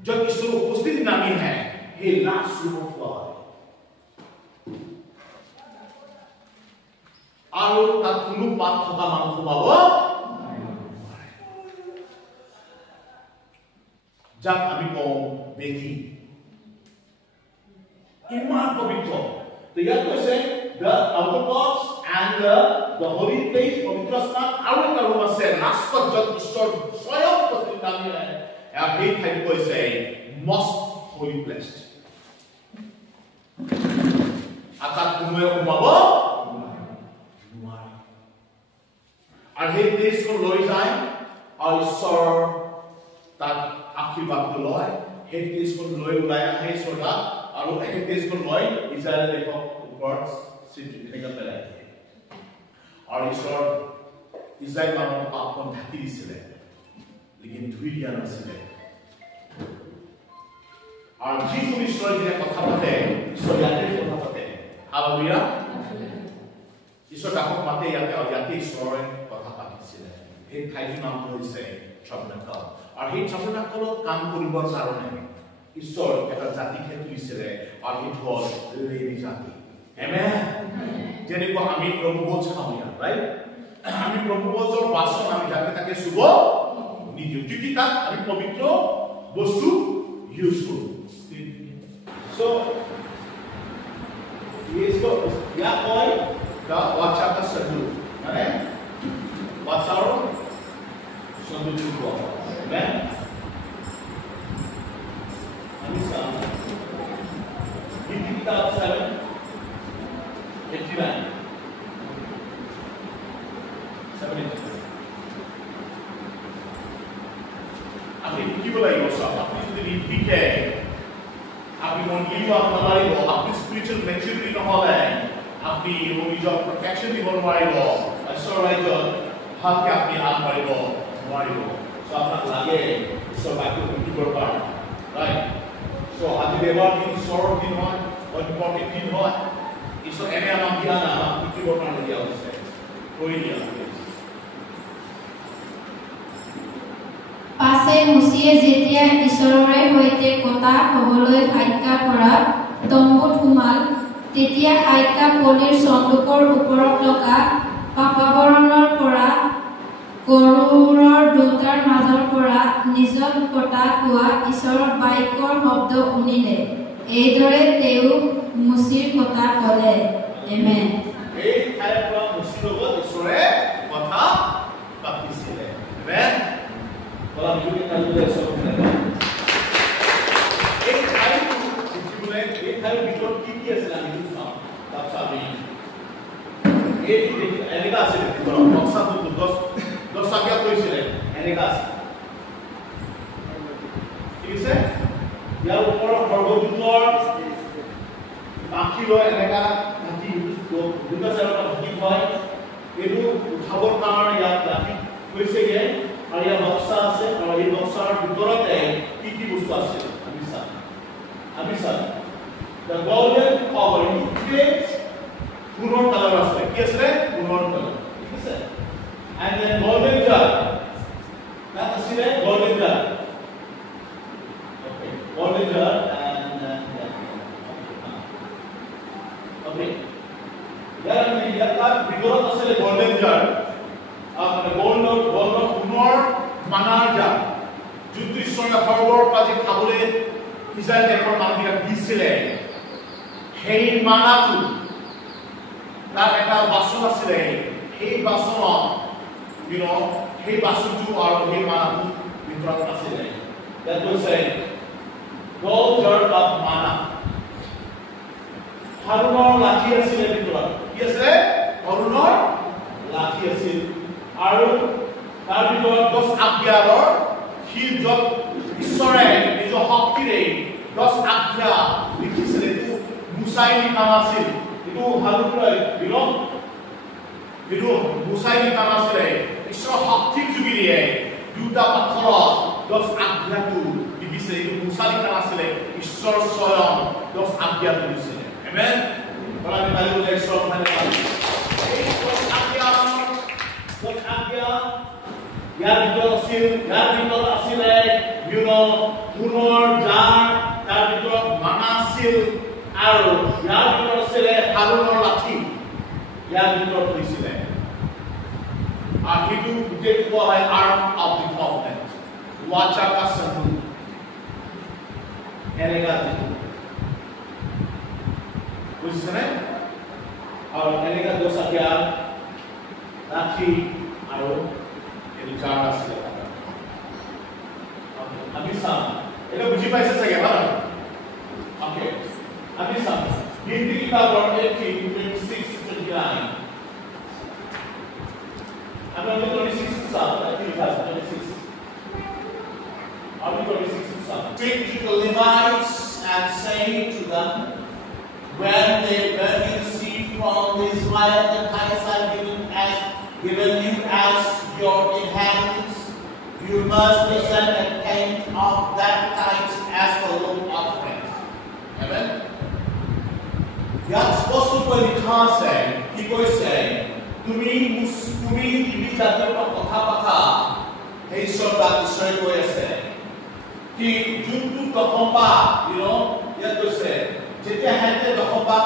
जब ईश्वर उपस्थित नामी है हे लास्ट रूम हुआ আৰু তাত কোনো পাপ থকা মানুহ সোমাব যাক আমি কওঁ বেদী ইমান পবিত্ৰ তো ইয়াত কৈছে the outer courts and the holy place পবিত্ৰ স্থান আৰু এটা ৰুম আছে লাষ্টত য'ত ঈশ্বৰ স্বয়ং উপস্থিত নামি আহে and he had to say most holy place atat kumwe kumabo nuai ar he this ko loi jai ar ishor tat akhirbat ko loi he this ko loi ulai ahe soda aru he this ko loi israel dekho upor sit eneka pelai ar ishor israel manor papon dhaki disile लेकिन धुई दिया नाছিলে আর যিশু ঈশ্বর যে কথা বলে ঈশ্বর ইয়াতে কথা বলে হালেলুয়া ঈশ্বর ডাকক মাতে ইয়াতে ঈশ্বরে কথা পাতিছিল এই ঠাইটোৰ নাম হৈছে tabernacle আৰ এই tabernacle কাম কৰিবৰ কাৰণে ঈশ্বৰ এটা জাতিকে তুলিছিলে আৰ এই হল লেভি জাতি আমেন যেনেকুৱা আমি প্ৰভু ভোজ খাওঁ ৰাইট আমি প্ৰভু ভোজৰ বাসন আমি যাতে তাকে শুভ দি দিওঁ কি তাত আমি পবিত্ৰ বস্তু ইউজ কৰোঁ সো इसको क्या कॉल द वाचा का सदु মানে वाचार सदु को मैं अनिसा किताब 7 81 আপনি কি বলাই বসা আপনি যদি রিপিটে আপনি মন লিও আপনার লাইব আপনি স্পিরিচুয়াল ম্যাচুরিটি নহলে আপনি নিজৰ প্ৰটেকচন দিব নোৱাৰিব ঈশ্বৰ ৰাজ্যত ভালকে আপনি আগবাঢ়িব নোৱাৰিব সো আপোনাক লাগে ঈশ্বৰ বাক্য শিকিবৰ কাৰণে ৰাইট সো আজি দেৱৰ দিন ঈশ্বৰৰ দিন হয় অন্যপক্ষে দিন হয় ঈশ্বৰ এনে আমাক জ্ঞান আমাক শিকিবৰ কাৰণে দিয়া হৈছে কৰি দিয়া পাছে মুচিয়ে যেতিয়া ঈশ্বৰৰে সৈতে কথা হ'বলৈ আজ্ঞা কৰা তম্বুত সোমাল তেতিয়া আজ্ঞা পলিৰ সন্দুকৰ ওপৰত লগা পাপাবৰণৰ পৰা গৰুৰৰ দুটাৰ মাজৰ পৰা নিজৰ কথা কোৱা ঈশ্বৰৰ বাক্যৰ শব্দ শুনিলে এইদৰে তেওঁ মুচিৰ কথা ক'লে আমেন এই ঠাইৰ পৰা মুচিৰ লগত ঈশ্বৰে কথা পাতিছিলে আমেন বলা বিজুকে কালুলে ঈশ্বৰ শুনে এই ঠাইটো বুজিবলৈ এই ঠাইৰ ভিতৰত কি কি আছিল আমি চাওঁ তাৰপিছত আমি এই এনেকা আছিল বক্সাটো 10 আজ্ঞা কৈছিলে এনেকা আছিল ঠিক আছে ইয়াৰ ওপৰত সৰ্বদূতৰ বাকী এনেকা বাকী দুটা চাৰিটা বাকী হয় এইটো উঠাবৰ কাৰণে ইয়াত ৰাখি কৈছেগে আৰু ইয়াৰ বক্সা আছে আৰু এই বক্সাৰ ভিতৰতে কি কি বস্তু আছে আমি চাম the golden covering creates সোণৰ কালাৰ আছে কি আছে সোণৰ কালাৰ ঠিক আছে and then golden jar that is the golden jar okay golden jar and okay यार मैं यार ভিতৰত আছে golden jar মানে গোল্ডৰ সোণৰ মানাৰ jar যোনটো ঈশ্বৰে সৰ্বৰ পাজি খাবলৈ ইজৰাইল দেশৰ মানুহবিলাক দিছিলে সেই মানাটো তাৰ এটা বাচন আছিলে সেই বাচনত সেই বাচনটো আৰু সেই মানাটো ভিতৰত আছিলে that was a gold jar of manna হাৰুণৰ লাঠি আছিলে ভিতৰত কি আছিলে হাৰুণৰ লাঠি আছিল আৰু তাৰ ভিতৰত 10 আজ্ঞাৰ শিল যত ঈশ্বৰে নিজৰ শক্তিৰে 10 আজ্ঞা লিখিছিলে এইটো মুসাই লিখা আছিল এইটো হাৰুণৰ মুসাই লিখা আছিলে ঈশ্বৰ শক্তিৰ যোগেৰে দুটা পাথৰত 10 আজ্ঞাটো লিখিছিলে এইটো মুসা লিখা আছিলে ঈশ্বৰ স্বয়ং 10 আজ্ঞা দিছিলে আমেন বলা আমি বাইবেল ঈশ্বৰ মানে এই 10 আজ্ঞা ইয়াৰ ভিতৰত আছিলে সোণৰ জাৰ তাৰ ভিতৰত মানা আছিল আৰু ইয়াৰ ভিতৰত আছিলে হাৰুণৰ লাঠি ইয়াৰ ভিতৰত হৈছিলে আৰু সেইটো গোটেইটো কোৱা হয় আৰ্ম অফ দি কভেনেন্ট ৱাচা কা সন্দুক এনেকা বুজিছেনে আৰু এনেকা দোষাজ্ঞা লাঠি আৰু এই জাৰ আছিলে আমি চাম এটা বুজি পাইছে চাগে ভাল ওকে আমি চাম গীতি কিতাপৰ 18:26-29 আমরা 26 চাম ঠিক আছে 26 আমি 26 চাম Speak to the Levites and say to them, when you receive from the Israel the tithes are given you as your inheritance, you must present a tenth of that tithes as a love offering. Amen. God's supposed to লিখা আছে কি কৈছে তুমি জাতিৰ কথা কথা সেই সৰকাৰ ঈশ্বৰে কৈ আছে কি যোনটো দশমপা ইয়াত কৈছে যেতিয়া হেতে দশমপা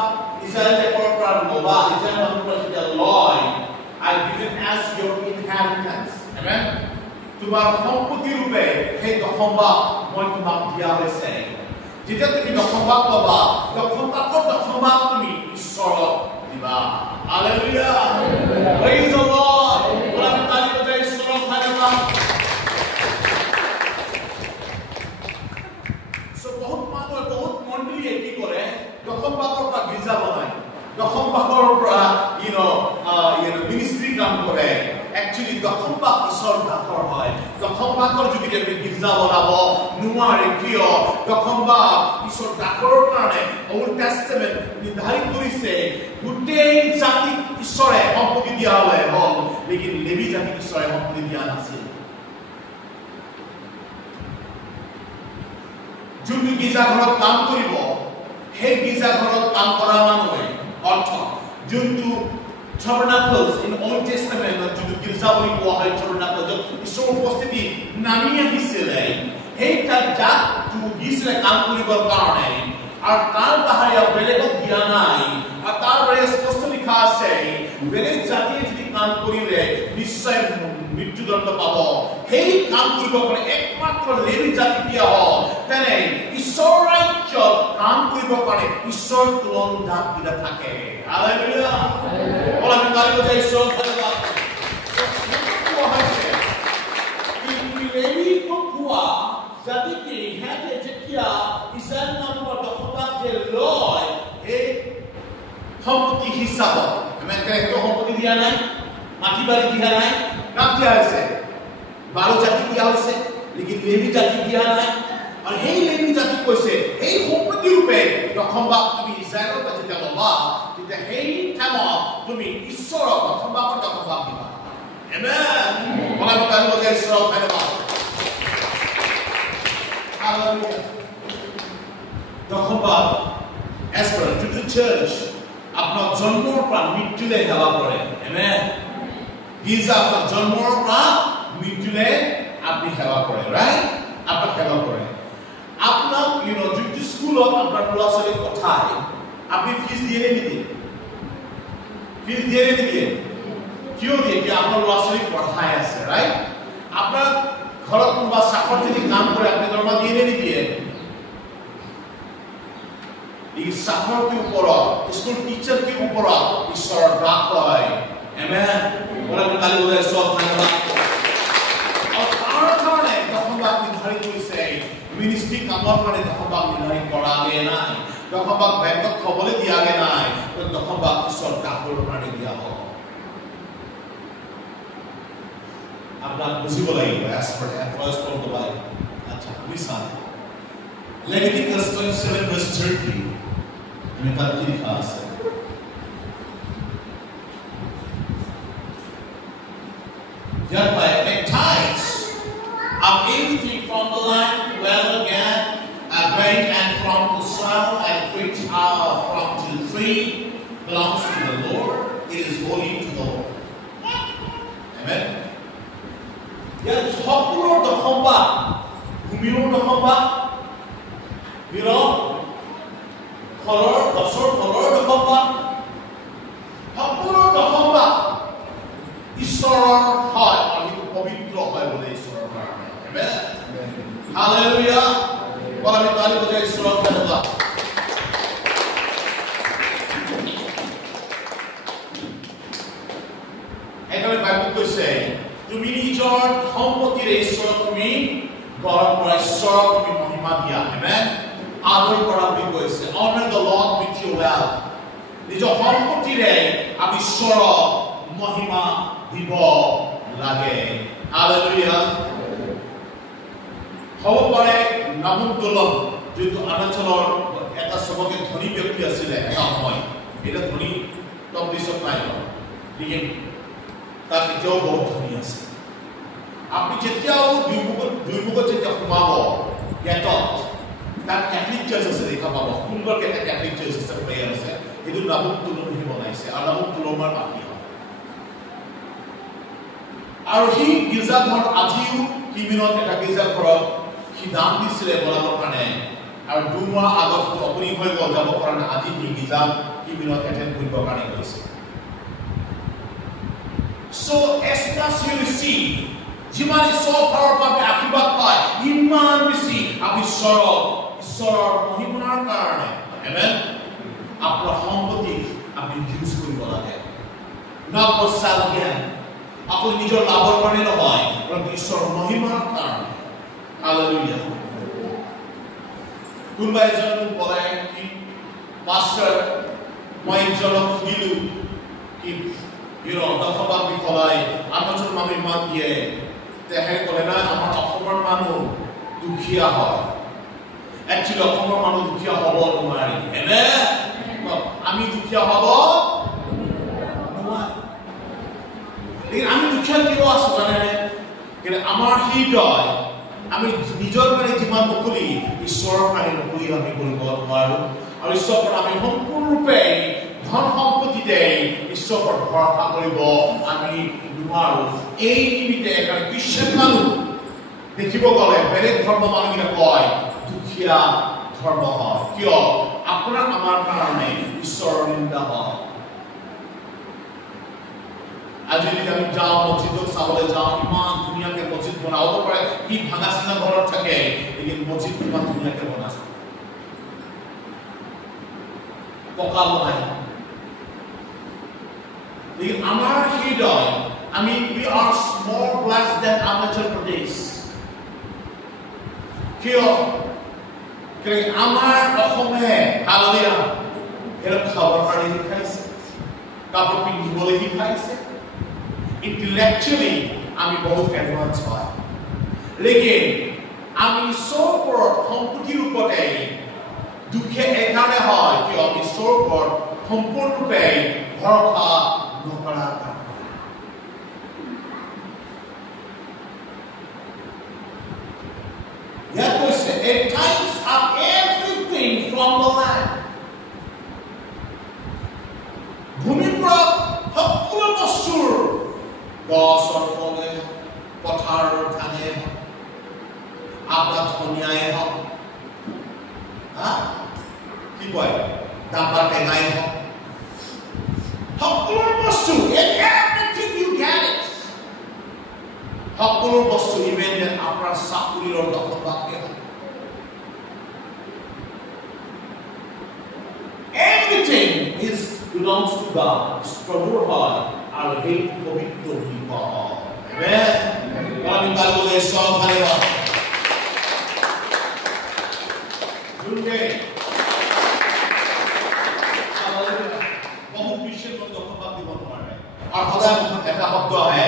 ইসরায়েল দেশৰ পৰা লবা ইসৰায়েল মানুহৰ পৰা যেতিয়া লয় I give it as your inheritance. Amen. তোমাৰ সম্পত্তি ৰূপে সেই দশমভাগ মই তোমাক দিয়া হৈছে যেতিয়া তুমি দশমভাগ পাবা দশমভাগ তুমি ঈশ্বৰক দিবা হালেলুয়া প্ৰেইজ দ্য লৰ্ড ওলা তালি বজাই ঈশ্বৰক ধন্যবাদ সো বহুত মানুহ বহুত মণ্ডলীয়ে কি কৰে দশমভাগৰ পৰা গীৰ্জা বনায় দশমভাগৰ পৰা মিনিষ্ট্ৰি কাম কৰে Actually, দশমভাগ ঈশ্বৰ দাকৰ হয় দশমভাগৰ যোগেদি আমি গীৰ্জা বনাব নোৱাৰে কিয় দশমভাগ ঈশ্বৰ দাকৰ কাৰণে ওল্ড টেষ্টামেণ্ট নিৰ্ধাৰিত কৰিছে গোটেই জাতিক ঈশ্বৰে সম্পত্তি দিয়া হ'লে হ'ল লেকিন লেবী জাতিক ঈশ্বৰে সম্পত্তি দিয়া নাছিল যোনটো গীৰ্জাঘৰত কাম কৰিব সেই গীৰ্জাঘৰত কাম কৰা মানুহে অৰ্থ যোনটো Tabernacles in Old Testament যোনটো গীৰ্জা বুলি কোৱা হয় tabernacles ঈশ্বৰৰ উপস্থিতি নামি আহিছিলে সেই তাত দিছিলে কাম কৰিবৰ কাৰণে আৰু তাৰ বাহিৰে বেলেগক দিয়া নাই আৰু তাৰ বাহিৰে স্পষ্ট লিখা আছে বেলেগ জাতিয়ে যদি কাম কৰিলে নিশ্চয় মৃত্যুদণ্ড পাব সেই কাম কৰিবৰ কাৰণে একমাত্ৰ লেবী জাতি দিয়া হ'ল তেনে ঈশ্বৰ ৰাজ্যত কাম কৰিবৰ কাৰণে ঈশ্বৰ তুলনাত দিয়া থাকে হালেলুয়া ওলা তালি বজাই ঈশ্বৰক ধন্যবাদ লেবী কোৱা জাতিকে হেতে যেতিয়া ইছৰাইল নামৰ দশমভাগ যে লয় এই সম্পত্তি হিচাপত আমি কেনেকৈ সম্পত্তি দিয়া নাই মাটি বাৰী দিয়া নাই কাম দিয়া হৈছে 12 জাতি দিয়া হৈছে লেকিন লেবী জাতি দিয়া নাই আৰু সেই লেবী জাতি কৈছে এই সম্পত্তি ৰূপে দশমভাগ তুমি ইছৰাইলৰ পৰা যেতিয়া ল'বা তেতিয়া সেই টাইমত তুমি ঈশ্বৰক দশমভাগ দিবা আমেন ওলা তালি বজাই ঈশ্বৰক ধন্যবাদ Hallelujah. দশমভাগ as per to the church আপনাৰ জন্মৰ পৰা মৃত্যুলৈ সেৱা কৰে আমেন গীৰ্জা আপনাৰ জন্মৰ পৰা মৃত্যুলৈ আপনি সেৱা কৰে ৰাইট আপনাৰ সেৱা কৰে আপনাৰ যোনটো স্কুলত আপনাৰ ল'ৰা ছোৱালীক পঠায় আপনি ফিজ দিয়ে নিদিয়ে ফিজ দিয়ে নিদিয়ে কিয় দিয়ে কি আপনার ল'ৰা ছোৱালীক পঢ়াই আছে ৰাইট আপনাৰ ঘৰত কোনোবা চাকৰি যদি কাম কৰে আপনি দৰমহা দিয়ে নিদিয়ে এই চাকৰিৰ ওপৰত স্কুল টিচাৰ কি ওপৰত ঈশ্বৰৰ দাগ হয় আমেন ওলা তালি বজাই ঈশ্বৰক ধন্যবাদ আৰু তাৰ কাৰণে দশমভাগ নিৰ্ধাৰিত কৰিছে মিনিষ্ট্ৰি কামৰ কাৰণে দশমভাগ নিৰ্ধাৰিত কৰাগে নাই দশমভাগ বেংকত থবলৈ দিয়াগে নাই দশমভাগ ঈশ্বৰ দাগৰ কাৰণে দিয়া হ'ব আপনার বুঝিব লাগিব as per the first of the Bible আচ্ছা আমি চাই Leviticus 27 verse 30 আমি তার কি লেখা আছে thereby make tithes of anything from the land well again grain and from the soil and which are from the tree belongs to the Lord it is holy to the Lord amen ইয়াৰ সকলো দশমভাগ ভূমিৰ দশমভাগ ফলৰ গছৰ ফলৰ দশমভাগ সকলো দশমভাগ ঈশ্বৰৰ হয় আৰু পবিত্ৰ হয় বুলি ঈশ্বৰৰ কাৰণে আমেন হালেলুয়া বলা আমি তালি বজাই ঈশ্বৰক ধন্যবাদ এখানে বাইবেল কৈছে তুমি নিজৰ সম্পত্তিৰে ঈশ্বৰক তুমি গৌৰৱ কৰা ঈশ্বৰক তুমি মহিমা দিয়া আমেন আদৰ কৰা বুলি কৈছে honor the Lord with your wealth নিজৰ সম্পত্তিৰে আমি ঈশ্বৰক মহিমা দিব লাগে হালেলুয়া হ'ব পাৰে নাবুতুলম যিটো আনাচলৰ এটা সবকে ধনী ব্যক্তি আছিলে এটা সময় এটা ধনী টপ লিষ্টত নাই লেকিন তার এতিয়াও বহুত ধনী আছে আপনি যেতিয়াও দুইমুখত যেতিয়া সোমাব গেটত তাত ক্যাথলিক চাৰ্চ আছে দেখা পাব সুন্দৰ এটা ক্যাথলিক চাৰ্চ আছে প্ৰেয়াৰ আছে এইটো নাবুতুলমে বনাইছে আৰু নাবুতুলমৰ মাটি হয় আৰু সি গীৰ্জাঘৰ আজিও কিমিনত এটা গীৰ্জাঘৰত সি দাম দিছিলে বনাবৰ কাৰণে আৰু দুমাহ আগত আপুনি হৈ গ'ল যাব কাৰণে আজি সি গীৰ্জা কিমিনত এটেণ্ড কৰিবৰ কাৰণে গৈছে So as you receive যিমান ঈশ্বৰৰ ফালৰ পৰা আশীৰ্বাদ পায় ইমান বেছি আপুনি ঈশ্বৰৰ মহিমাৰ কাৰণে আমেন আপোনাৰ সম্পত্তি আপুনি ইউজ কৰিব লাগে not for self-gain আপুনি নিজৰ লাভৰ কাৰণে নহয় কিন্তু ঈশ্বৰৰ মহিমাৰ কাৰণে হালেলুয়া কোনোবা এজন ক'লে কি মাষ্টাৰ মই এজনক সুধিলোঁ কি দশবাক বিষয় আনজন মানুহ ইমান দিয়ে তেখেতে ক'লে না আমাৰ অসমৰ মানুহ দুখীয়া হয় একচুৱেলি অসমৰ মানুহ দুখীয়া হ'ব নোৱাৰি এনে আমি দুখীয়া হ'ব নোৱাৰি আমি দুখীয়া কিয় আছো জানেনে কিন্তু আমাৰ হৃদয় আমি নিজৰ মানে যিমান মুকলি ঈশ্বৰৰ কাৰণে মুকলি আমি কৰিব নোৱাৰো আৰু ঈশ্বৰৰ আমি সম্পূৰ্ণৰূপে ধন সম্পত্তিতে ঈশ্বৰৰ ভৰসা কৰিব আমি নোৱাৰো এই নিমিত্তে একাৰে খ্ৰীষ্টান মানুহ দেখিব গ'লে বেলেগ ধৰ্ম মানুহবিলাক কয় দুখীয়া ধৰ্ম হয় কিয় আপোনাৰ আমাৰ কাৰণে ঈশ্বৰৰ নিন্দা হয় আজি যদি আমি যাওঁ মছজিদত চাবলৈ যাওঁ ইমান ধুনীয়াকে মছজিদ বনাব পাৰে কি ভাঙা চিঙা ঘৰত থাকে কিন্তু মছজিদ ইমান ধুনীয়াকে বনাইছে পকা বনাই আমাৰ হৃদয় আমি we are more blessed than Arunachal Pradesh কিয় আমাৰ অসমে হালেলুয়া এর খাবার পানি শিখাইছে কাপড় পিন্ধিবলৈ শিখাইছে intellectually আমি বহুত এডভান্স হয় লেকিন আমি ঈশ্বৰ সম্পত্তিৰ ওপৰতে দুখে একাৰণে হয় কি আমি ঈশ্বৰ সম্পূৰ্ণৰূপে ভৰসা নকৰা ইয়াত কৈছে it times up everything from the land ভূমিৰ পৰা সকলো বস্তুৰ গছৰ ফলে পথাৰৰ ধানে আবাদ ধনিয়াই হওক কি কয় ডাবা টেঙাই হওক সকলো বস্তু everything you get it সকলো বস্তু ইভেন আপোনাৰ চাকৰিৰ দখলবাকে everything is belongs to God প্ৰভুৰ হয় আৰু সেই পবিত্ৰ বুলি কোৱা হয় আমেন আমি বাইবলে সব ভালেবা দুৰ্গে বহুত বিশেষ দখলবাদ দিব নোৱাৰে আৰু সদায় এটা শব্দ আহে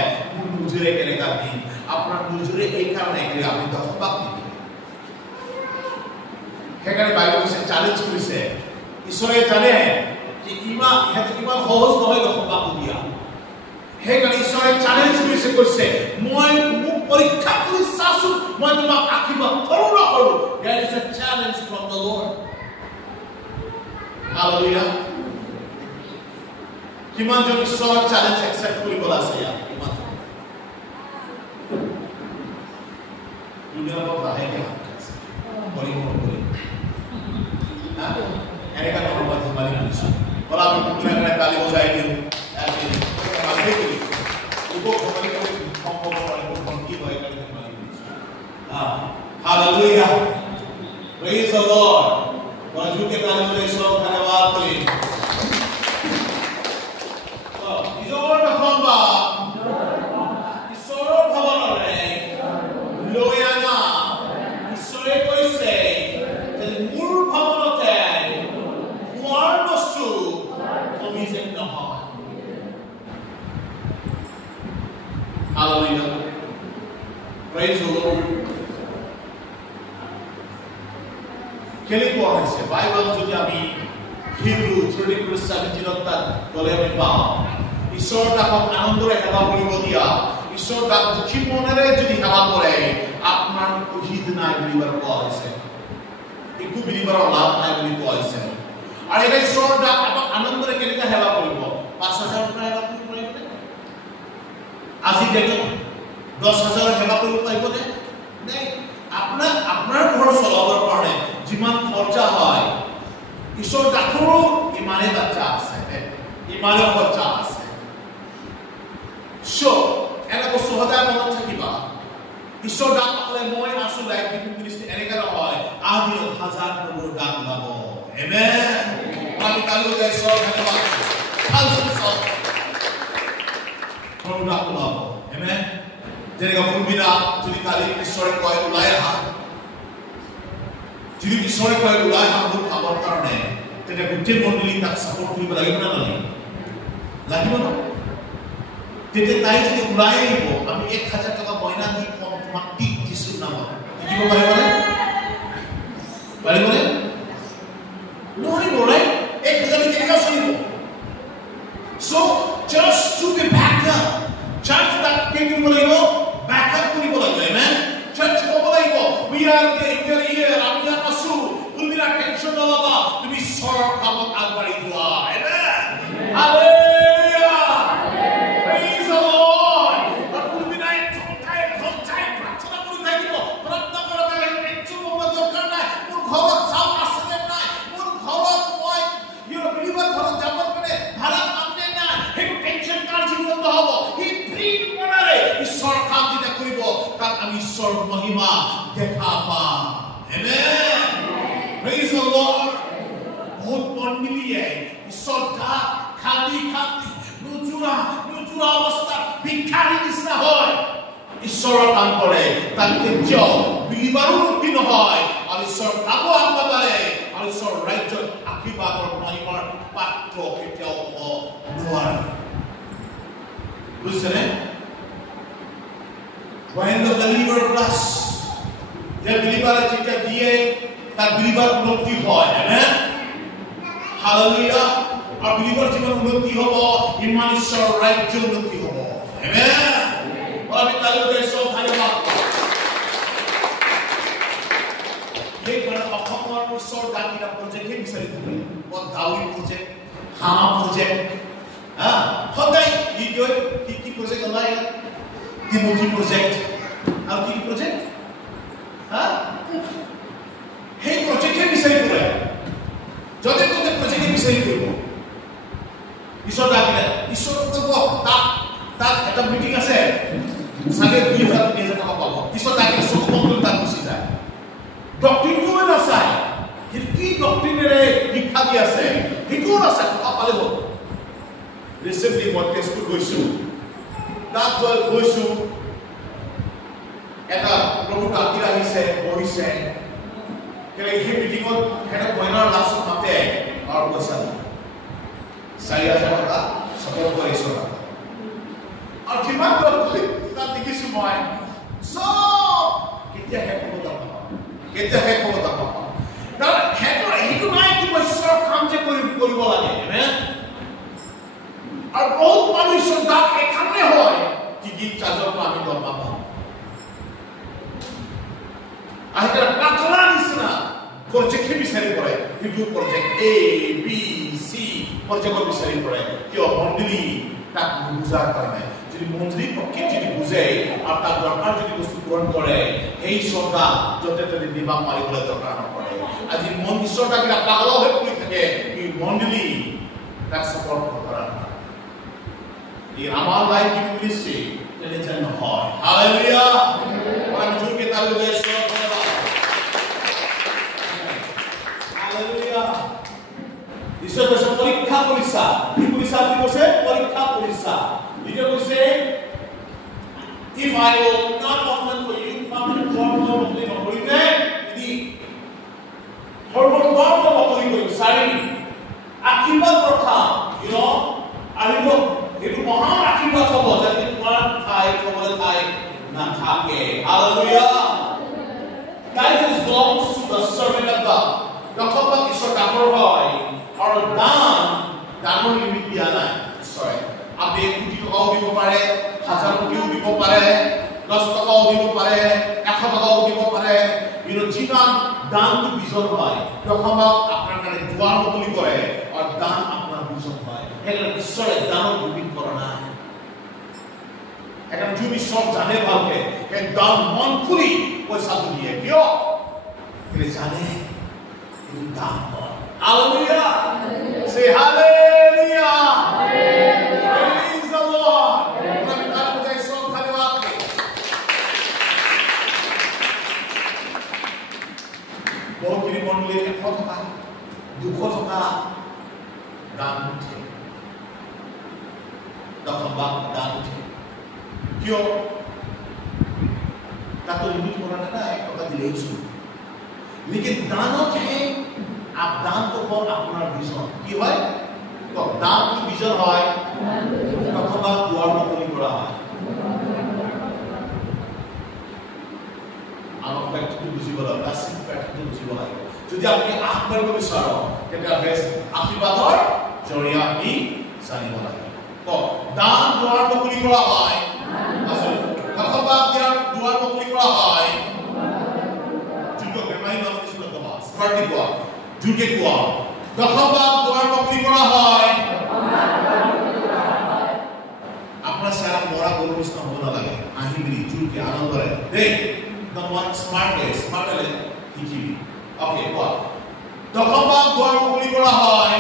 মুজুৰে কেনেকা দিন আপোনাৰ মুজুৰে এই কাৰণে আপনি দখলবাদ দিবে সেইকাৰণে বাইবেলে চ্যালেঞ্জ কৰিছে ঈশ্বৰে জানে যে ইমান সহজ নহয় দখলবাদ দিয়া সেইকাৰণে ঈশ্বৰে চ্যালেঞ্জ কৰিছে কৈছে মই মোক পৰীক্ষা কৰি চাছো মই তোমাক আশীৰ্বাদ কৰো নকৰো there is a challenge from the Lord hallelujah কিমান জন ঈশ্বৰৰ চ্যালেঞ্জ একসেপ্ট কৰিব আছে ইয়াত কিমান দুনিয়াৰ পৰা আহে কি কৰি এনেকা ধৰণৰ ধৰ্মালি নিছো বলা আমি পুৰণা কালি বজাই দিও Hallelujah. Praise the Lord. Wajud ke taale mujhe ishwar dhanyawad kare. So, ishwar khamba. Ishwar bhavanare. Loyana. Ishware koise. Je mur bhavanote. Kuar bostu. Omizek nohoy. Hallelujah. Praise the Lord. কেলে কোৱা হৈছে বাইবেল যদি আমি Hebrew 13:17 তাত গলে আমি পাওঁ ঈশ্বৰ তাক আনন্দৰে সেৱা কৰিব দিয়া ঈশ্বৰ তাক দুখী মনেৰে যদি সেৱা কৰে আপোনাৰ উচিত নাই বুলিবাৰ কোৱা হৈছে একো বুলিবাৰ লাভ নাই বুলি কোৱা হৈছে আৰু এই ঈশ্বৰ তাক আনন্দৰে কেনেকৈ সেৱা কৰিব 5000 টকা সেৱা কৰিব পাৰিবনে আজি দেখো 10000 সেৱা কৰিব পাৰিবনে নাই আপোনাৰ ঘৰ চলাবৰ কাৰণে যিমান খৰচা হয় ঈশ্বৰ তাকৰো ইমানে বাচ্চা আছে ইমানে খৰচা আছে সো এটা বস্তু সদায় মনত থাকিবা ঈশ্বৰ দান পালে মই আছো লাইফ গিভিং মিনিষ্ট্ৰী এনেকা নহয় আজি 1000 প্ৰভুৰ দান পাব আমেন আমি কালি যাইছো ধন্যবাদ thousands of প্ৰভুৰ দান পাব আমেন যেনেকা ফুলবিনা যদি কালি ঈশ্বৰে কয় ওলাই আহা যদি ঈশ্বৰে কয় ওলাই আহা মোৰ কামৰ কাৰণে তেতিয়া গোটেই মণ্ডলী তাক সাপোৰ্ট কৰিব লাগিব না লাগিব না তেতিয়া তাই যদি ওলাই আহিব আমি 1000 টকা মহিনা দি তোমাক টিক যিছু নামত দিব পাৰিবনে পাৰিবনে নোৱাৰিব ৰাইট 1000 কেনেকৈ চলিব so just to be back up church that give you লাগিব back up কৰিব লাগিব amen church ক'ব লাগিব we are here আমি আছো তুমি না টেনশন নলবা তুমি সৰ কামত আগবাঢ়ি যোৱা amen hallelujah praise the lord তুমি না ঠকাই প্ৰাৰ্থনা কৰি থাকিব প্ৰাৰ্থনা কৰা টেনশন হ'ব দৰকাৰ নাই মোৰ ঘৰত চাও আছে নাই মোৰ ঘৰত মই বিলিভাৰ ঘৰত যাব পাৰে ভাড়া পামনে না সেই টেনশন কাৰ জীৱনত হ'ব হি ফ্ৰী মনাৰে ঈশ্বৰ কাম যেটা কৰিব তাক আমি ঈশ্বৰ মহিমা দেখা পাম আমেন praise the lord বহুত মণ্ডলীয়ে ঈশ্বৰ দান খালি নুজুৰা অৱস্থা ভিক্ষাৰী নিচিনা হয় ঈশ্বৰৰ কাম কৰে তাক কেতিয়াও বিলিভাৰো মুক্তি নহয় আৰু ঈশ্বৰ কাম আগবাঢ়ে আৰু ঈশ্বৰ ৰাজ্যত আশীৰ্বাদৰ মহিমাৰ পাত্ৰ কেতিয়াও হ'ব নোৱাৰে বুজিছেনে when the believer plus the believer যেতিয়া দিয়ে তার believer উন্নতি হয় আমেন হালেলুয়া আর believer জীবন উন্নতি হ'ব ইমান ঈশ্বৰ ৰাজ্য উন্নতি হ'ব আমেন আমি তালৈ সব ধন্যবাদ এই মানে অসমৰ ঈশ্বৰ দানিৰা প্ৰজেক্ট বিচাৰি থাকে বহুত গাঁৱী প্ৰজেক্ট হাঁহ প্ৰজেক্ট সদায় কি প্ৰজেক্ট ওলাই Timothy project. How do you project? Hey, project can be said for it. Jode ko the project can be said for it. Isor dagile. Isor to work. Tak eta meeting ase. Sage 2000 নিয়ে টাকা পাবো। Isor dagile সব control তার খুশি যায়। ডক্টরিন কো না চাই। কি ডক্টৰিনেৰে শিক্ষা দি আছে। হিকো আছে কথা পালে হ'ব। ৰিসেন্টলি মই টেস্ট কৰিছো। তাত গৈছো এটা প্ৰভু কাকি আহিছে বহিছে কেলে এই মিটিঙত এটা কইনাৰ লাষ্টত মাতে আৰু পইচা 4000 টকা সতৰ কৰিছো আৰু কিমান তাত দেখিছো মই কেতিয়া শেষ হ'ব তাৰপৰা কাৰণ সেইটো নাই কি ঈশ্বৰ কাম যে কৰিব লাগে আর বহুত মানুষ সন্তান এখানে হয় কি গীত চাজর আমি দরমা পাবো আজকাল পাতলা নিসনা প্রজেক্ট বিচারি পড়ে video project A B C project বিচারি পড়ে কি মন্ডলী তাক বুঝার কারণে যদি মন্ডলী পক্ষে যদি বুঝে আর তার দরকার যদি বস্তু পূরণ করে এই সন্তান যত ততে দিবা মারিবলে দরকার না পড়ে আজ ঈশ্বরটা কি পাগল হয়ে পড়ে থাকে এই মন্ডলী তাক সাপোর্ট করা ये हमारा लाइफ की मिनिस्ट्री चले चलना है हालेलुया और जुड़ के ताली बजाइए हालेलुया ईश्वर तो परीक्षा पुलिसा की पुलिसा की बोले परीक्षा पुलिसा ये बोले if I will not offer for you come to form of the authority ini hormon form of authority sorry akibat protha you know aribo itu mohon akibat apa jadi Tuhan Thai kepada Thai nak থাকে hallelujah guys this belongs to the servant of God যখন ঈশ্বর ডাকর হয় আর দানৰ limit দিয়া নাই sorry আপনি 1 কোটি টাকাও দিব পাৰে 1000 কোটিও দিব পাৰে 10 টাকাও দিব পাৰে 100 টাকাও দিব পাৰে যিমান দানটো বিজৰ হয় যখন আপনার কাছে দুয়ার মুকলি করে আর দান আপনার বিজর হয় এগুলো ঈশ্বরের দানও বিবিধ করে না এখন যদি সব জানে ভালকে দান মন খুলি পয়সা দিয়ে কিয় ele জানে এই দান হালেলুয়া সে হালেলুয়া praise the Lord মণ্ডলীৰ 100 টকা 200 টকা দান উঠে দশমভাগ দান উঠে কিয় তাতো লিমিট করা না 1 টাকা দিলেই চলে लेकिन दानत है आप दान तो बहुत अपना विजन की হয় তো দান কি বিজন হয় দশমভাগ দুয়ার মুকলি করা হয় আমার প্র্যাকটিক্যাল বুঝিব লাগে বেসিক প্র্যাকটিক্যাল বুঝিব লাগে যদি আপনি আগবাঢ়িব বিচাৰ তেতিয়া বেছ আশীৰ্বাদৰ জৰিয়া আপনি জানিব লাগে তো দান দুৱাৰ মুকলি কৰা হয় দশমভাগ দুৱাৰ মুকলি কৰা হয় যুগ বেমাৰী নাম দিছিল তোমা স্মাৰ্টি কোৱা যুগে কোৱা দশমভাগ দুৱাৰ মুকলি কৰা হয় আপোনাৰ সাৰা মৰা গৰু নিচিনা হ'ব নালাগে আহিবি যুগে আনন্দৰে দেই the one smart way শিকিবি ওকে কোৱা দশমভাগ দুৱাৰ মুকলি কৰা হয়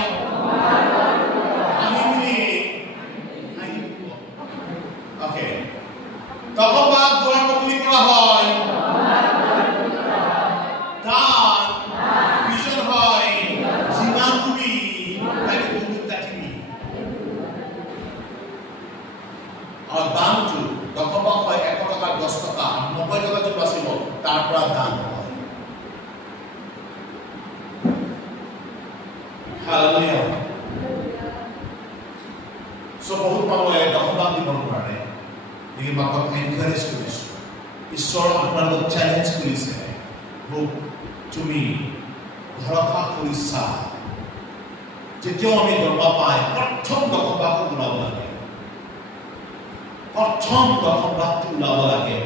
ওকে দশমভাগ দুৱাৰ মুকলি কৰা হয় দান বিজন হয় যিমান তুমি তাকে বহুত দেখিবি আৰু দানটো দশমভাগ হয় 1 টকা 10 টকা 90 টকা যদি বাচিব তাৰ পৰা দান হয় হালেলুয়া সো বহুত মানুহে দশমভাগ দিব নোৱাৰে এই বাকক এনকাৰেজ কৰিছো ঈশ্বৰ আপোনালোকক চ্যালেঞ্জ কৰিছে মোক তুমি ভৰসা কৰিছা যেতিয়া আমি দৰমহা পাই প্ৰথম দশমভাগটো ওলাব লাগে প্ৰথম দশমভাগটো ওলাব লাগে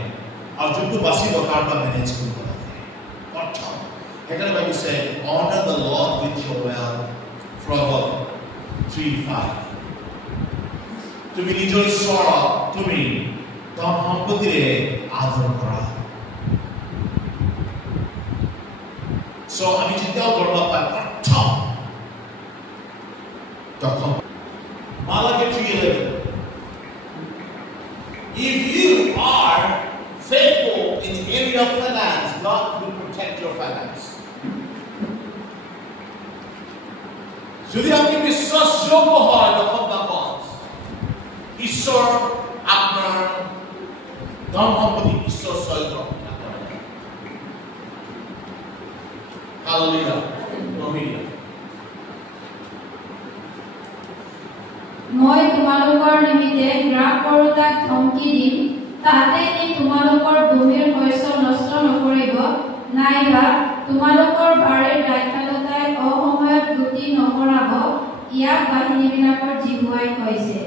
আৰু যোনটো বাচিব তাৰ পৰা মেনেজ কৰিব লাগে প্ৰথম সেইকাৰণে ভাবিছে honor the Lord with your wealth Proverbs 3:5 তুমি নিজৰ ঈশ্বৰক তুমি ধন সম্পত্তিৰে আদৰ কৰা সো আমি যেতিয়া দৰমহা পাই প্ৰথম দশম Malachi 3:11 If you are faithful in the area of finance, God will protect your finance. যদি আপনি বিশ্বাসযোগ্য হয় দশমভাগত ঈশ্বর আপনার ধন সম্পত্তি ঈশ্বর সহিত হালেলুয়া নহিয়া মই তোমালোকৰ নিমিত্তে গ্ৰাস কৰোতাক ধমকি দিম তাহাতে নি তোমালোকৰ ভূমিৰ শস্য নষ্ট নকৰিব নাইবা তোমালোকৰ বাৰীৰ দ্ৰাক্ষালতাই অসময়ত গুটি নকৰাব ইয়াক বাহিনীবিলাকৰ জিহুৱাই কৈছে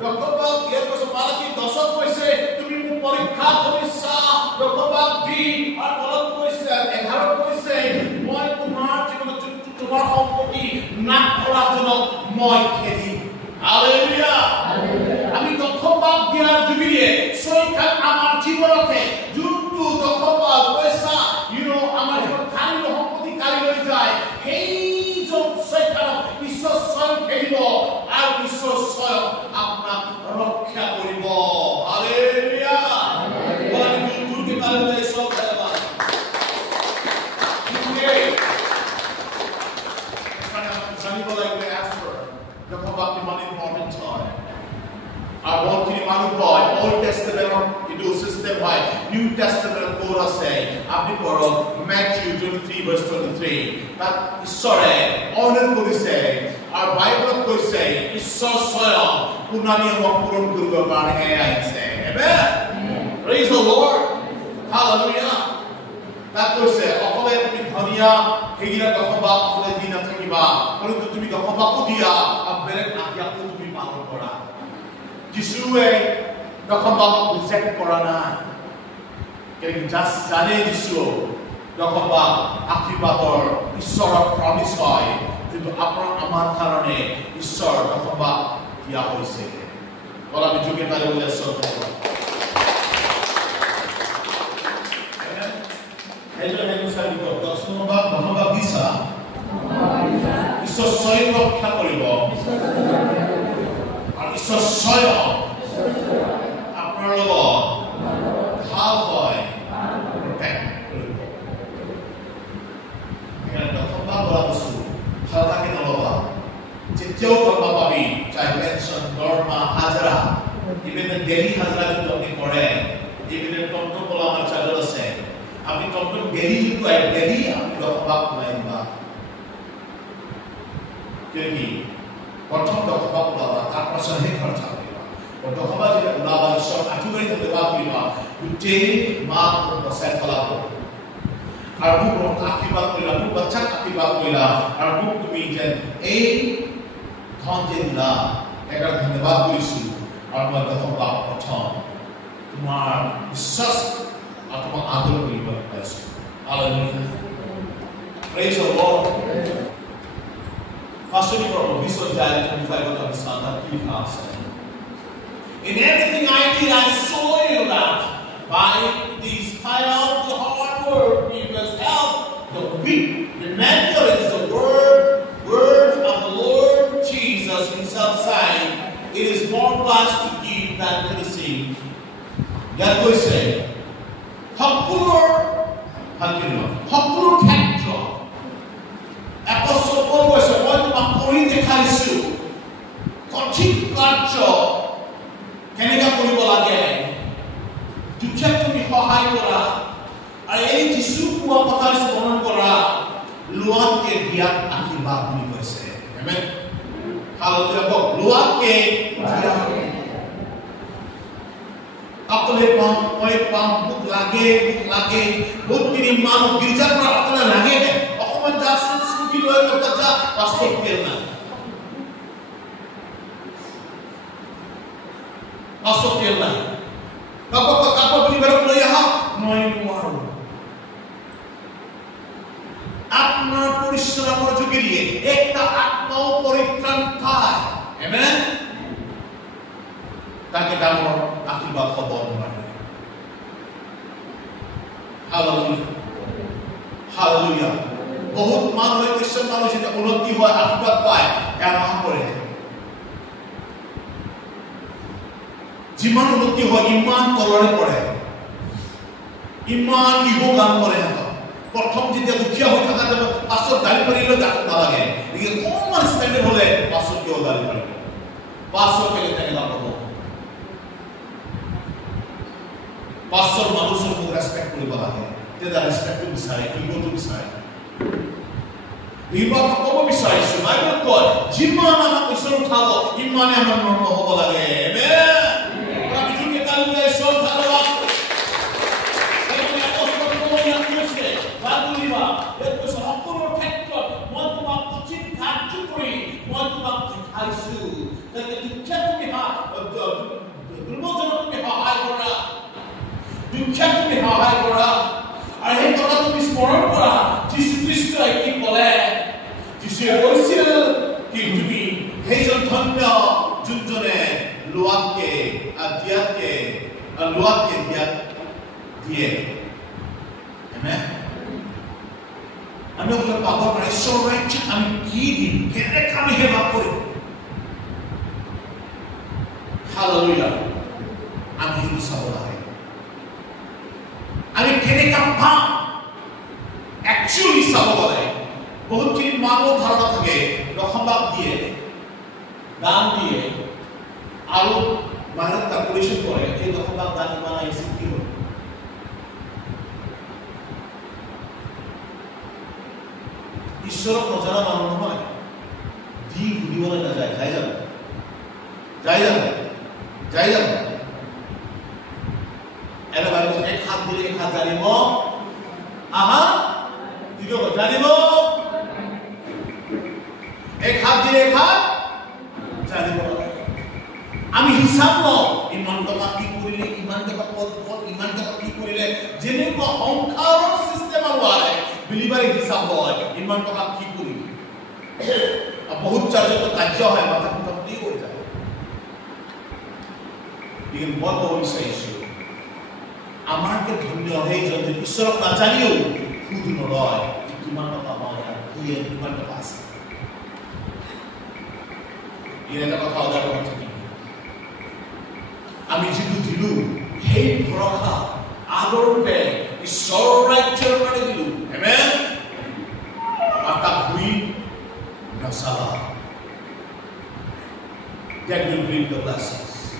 দশমভাগ ইয়াৰ পাছত মালাকি 10 কৈছে তুমি মোক পৰীক্ষা কৰিছা দশমভাগ দি আৰু তলত কৈছে 11 কৈছে মই তোমাৰ জীৱনত তোমাৰ সম্পত্তি নাশ কৰাৰ জন্য মই খেদিম হালেলুয়া আমি দশমভাগ দিয়াৰ যোগেৰে সৈতান আমাৰ জীৱনতে যোনটো দশমভাগ পইচা আমাৰ খালি সম্পত্তি কালি লৈ যায় সেই সৈতান ঈশ্বৰ স্বয়ং খেদিব আৰু ঈশ্বৰ স্বয়ং আপোনাক ৰক্ষা কৰিব হালেলুয়া বলা যোনটো কালি লৈ সব খেলা জানিব লাগিব after দশমভাগ কিমান ইম্পৰ্টেন্ট হয় আৰ বহুতখিনি মানুহ হয় ওল্ড টেষ্টামেণ্টৰ ইটো সিস্টেম হয় নিউ টেষ্টামেণ্টৰ কোড আছে আপনি পঢ়ক Matthew 23:23 তাত ঈশ্বৰে অৰ্ডাৰ কৰিছে আৰু বাইবেলত কৈছে ঈশ্বৰ স্বয়ং পুনৰ নিয়ম পূৰণ কৰিবৰ কাৰণে আহিছে আমেন praise the Lord hallelujah তাত কৈছে অকলে তুমি ধনিয়া হেগিৰা দশমভাগ অকলে দি নাথাকিবা কিন্তু তুমি দশমভাগো দিয়া আৰু বেলেগ আজ্ঞাও তুমি পালন কৰা যিশুৱে দশমভাগ ৰিজেক্ট কৰা নাই কিন্তু জাষ্ট জানে যিশু দশমভাগ আশীৰ্বাদৰ ঈশ্বৰৰ প্ৰমিছ হয় কিন্তু আপোনাৰ আমাৰ কাৰণে ঈশ্বৰ দশমভাগ দিয়া হৈছে বলা আমি যোগে তালে বলে সব হেল্লো সাৰিব দশমভাগ দিছা ঈশ্বৰ স্বয়ং ৰক্ষা কৰিব আৰু ঈশ্বৰ স্বয়ং আপোনাৰ লগত ভাল হয় দৰমহা কৰা বস্তু হালকাকে নলবা যেতিয়াও দৰমহা পাবি চাই পেনশন দৰমহা হাজাৰা ইভেন ডেইলি হাজাৰা যদি আপুনি কৰে ইভেন টমটম বলা আমাৰ চাৰ্জত আছে আপনি টমটম ডেইলি যদি কয় ডেইলি আপনি দৰমহা পাই দিবা কি প্ৰথম দৰমহা পাবা তাৰ পাছতহে খৰচা কৰিবা দৰমহা যেতিয়া ওলাবা ঈশ্বৰ আঁঠুকাৰি দেবা কৰিবা গোটেই মাহ বচাই পেলাব আৰু মোক আশীৰ্বাদ কৰিলা মোক বাচ্চাক আশীৰ্বাদ কৰিলা আৰু মোক তুমি যেন এই ধন যে দিলা এবাৰ ধন্যবাদ কৰিছো আৰু মই দৰমহা প্ৰথম তোমাৰ বিশ্বাস আৰু তোমাক আদৰ কৰিব পাইছো hallelujah praise the lord Pastor Nico, we saw Jared 25 of the Son that he has. In everything I did, I saw you that by these kind of the hard work, we must help the weak. Remember, it's the word of the Lord Jesus himself saying, it is more blessed to give than to receive. That we say, Hakur Ketro. Apostle Paul was a one of Kori dekhaisu. Kothin karjo. Kenega koribo lage. Dukha tumi sahay kora. Ar ei Jisu kuwa kotha smoron kora. Luat ke diat akibat ni koise. Amen. Hallelujah. Luat ke diat. Apne pam buk lage. Buk kini manu girja pra apna lage. Okoman jasin Loy kerja pastor kirna. Kapo beli barang loy ha, noy nuar. Atma পরিশ্রমের যোগে দিয়ে একটা আত্মাও পরিত্রাণ পায়। আমেন। তাকে ডাঙর আশীর্বাদ খবর মানে। হালেলুয়া। বহুত মানুষ খ্রিস্টান মানুষ এটা উন্নতি হয় আশীর্বাদ পায় কেন করে যিমান উন্নতি হয় ইমান তলরে পড়ে ইমান ইগো কাম করে না প্রথম যেতিয়া দুখিয়া হৈ থাকা যাব পাছত গালি মাৰিলে গাত নালাগে এই কোন স্ট্যান্ডাৰ্ড হলে পাছত কিয় গালি মাৰিব পাছত কেলে তাকে লাভ হ'ব পাছত মানুহৰ ৰেসপেক্ট কৰিব লাগে তেতিয়া ৰেসপেক্ট বিচাৰে ইগোটো বিচাৰে Iba kako bisaisu, Bible kod, jimana anak Islam uthabo, imane anak normal hobo lage. Amen. Ora bijul ke kaluga Islam thalawat. Ekone apostol komonia Kristo, baguliba, ekko sahappur khetro, moi tomak kochin karju kori, moi tomak dikhaisu. Take dukha tumi ha, durbojan tumi sahay kora. Dukha tumi sahay kora. Ar he kotha tumi smoron kora. Jisu Kristo ki bole যিয়ে কৈছিল কি তুমি সেইজন ধন্য যোনজনে লোৱাতকে দিয়াত দিয়ে আমেন আমি ওগুলো পাবৰ পৰা ঈশ্বৰ ৰাজ্য আমি কি দিম কেনেকৈ আমি সেৱা কৰিম হালেলুয়া আমি সেইটো চাব লাগে আমি কেনেকৈ পাম একচুৱেলি চাব লাগে বহুতখিনি মানুহ ধাৰণা থাকে দশমভাগ দিয়ে দান দিয়ে আৰু বাহিৰত ক্যালকুলেশন কৰে এই দশমভাগ দান ইমান আহিছে কি হ'ল ঈশ্বৰক নজনা মানুহ নহয় দি ঘূৰিবলৈ নাযায় যায় যাব এনে বাইবেল এক হাত দিলে এক হাত জানিব আহা দিও জানিব এক হাত দিলে এক হাত জানিব আমি হিসাব লওঁ ইমান টকা কি কৰিলে ইমান টকা ক'ত ইমান টকা কি কৰিলে যেনেকুৱা সংখ্যাৰ সিস্টেম আছে বিলিভাৰী হিসাব লয় ইমান টকা কি কৰিলে বহুত চাৰ্জত কাৰ্য হয় মাথা কুটনি হৈ যায় কিন্তু মই ক'ব বিচাৰিছো আমাৰকে ধন্য সেইজন ঈশ্বৰক নাজানিও সুধি নলয় কিমান টকা পায় কিমান টকা আছে এটা কথা উদাহৰণ থাকি আমি যিটো দিলো সেই ভৰসা আদৰতে ঈশ্বৰৰ ৰাজ্যৰ কাৰণে দিলো আমেন আৰু তাক Salah. That will bring the blessings.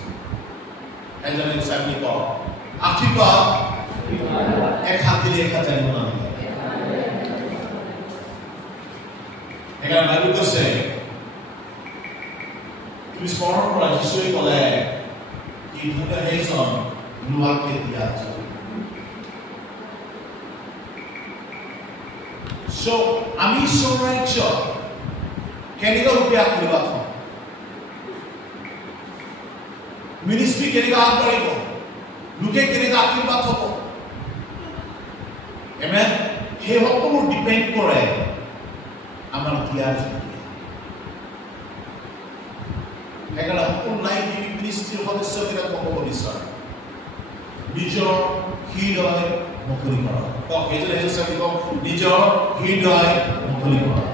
And then it's a people. Akibat, ekhatile ekhatai monami. Ekan Bible ko say, তুমি স্মরণ কৰা যিশুৱে ক'লে কি ধুনীয়া সেইজন নোৱাকে দিয়া যায়। So, আমি স্বৰাজ্য কেনেকৈ ৰূপে আশীৰ্বাদ হম? মিনিষ্ট্ৰী কেনেকৈ আগবাঢ়িব? লোকে কেনেকৈ আশীৰ্বাদ হ'ব? Amen? সেই সকলো ডিপেণ্ড কৰে আমাৰ দিয়াৰ যোগে। সেইকাৰণে সকলো লাইফ গিভিং মিনিষ্ট্ৰীৰ সদস্যবিলাক ক'ব বিচাৰে নিজৰ হৃদয় মুকলি কৰা। সেইজন নিজৰ হৃদয় মুকলি কৰা।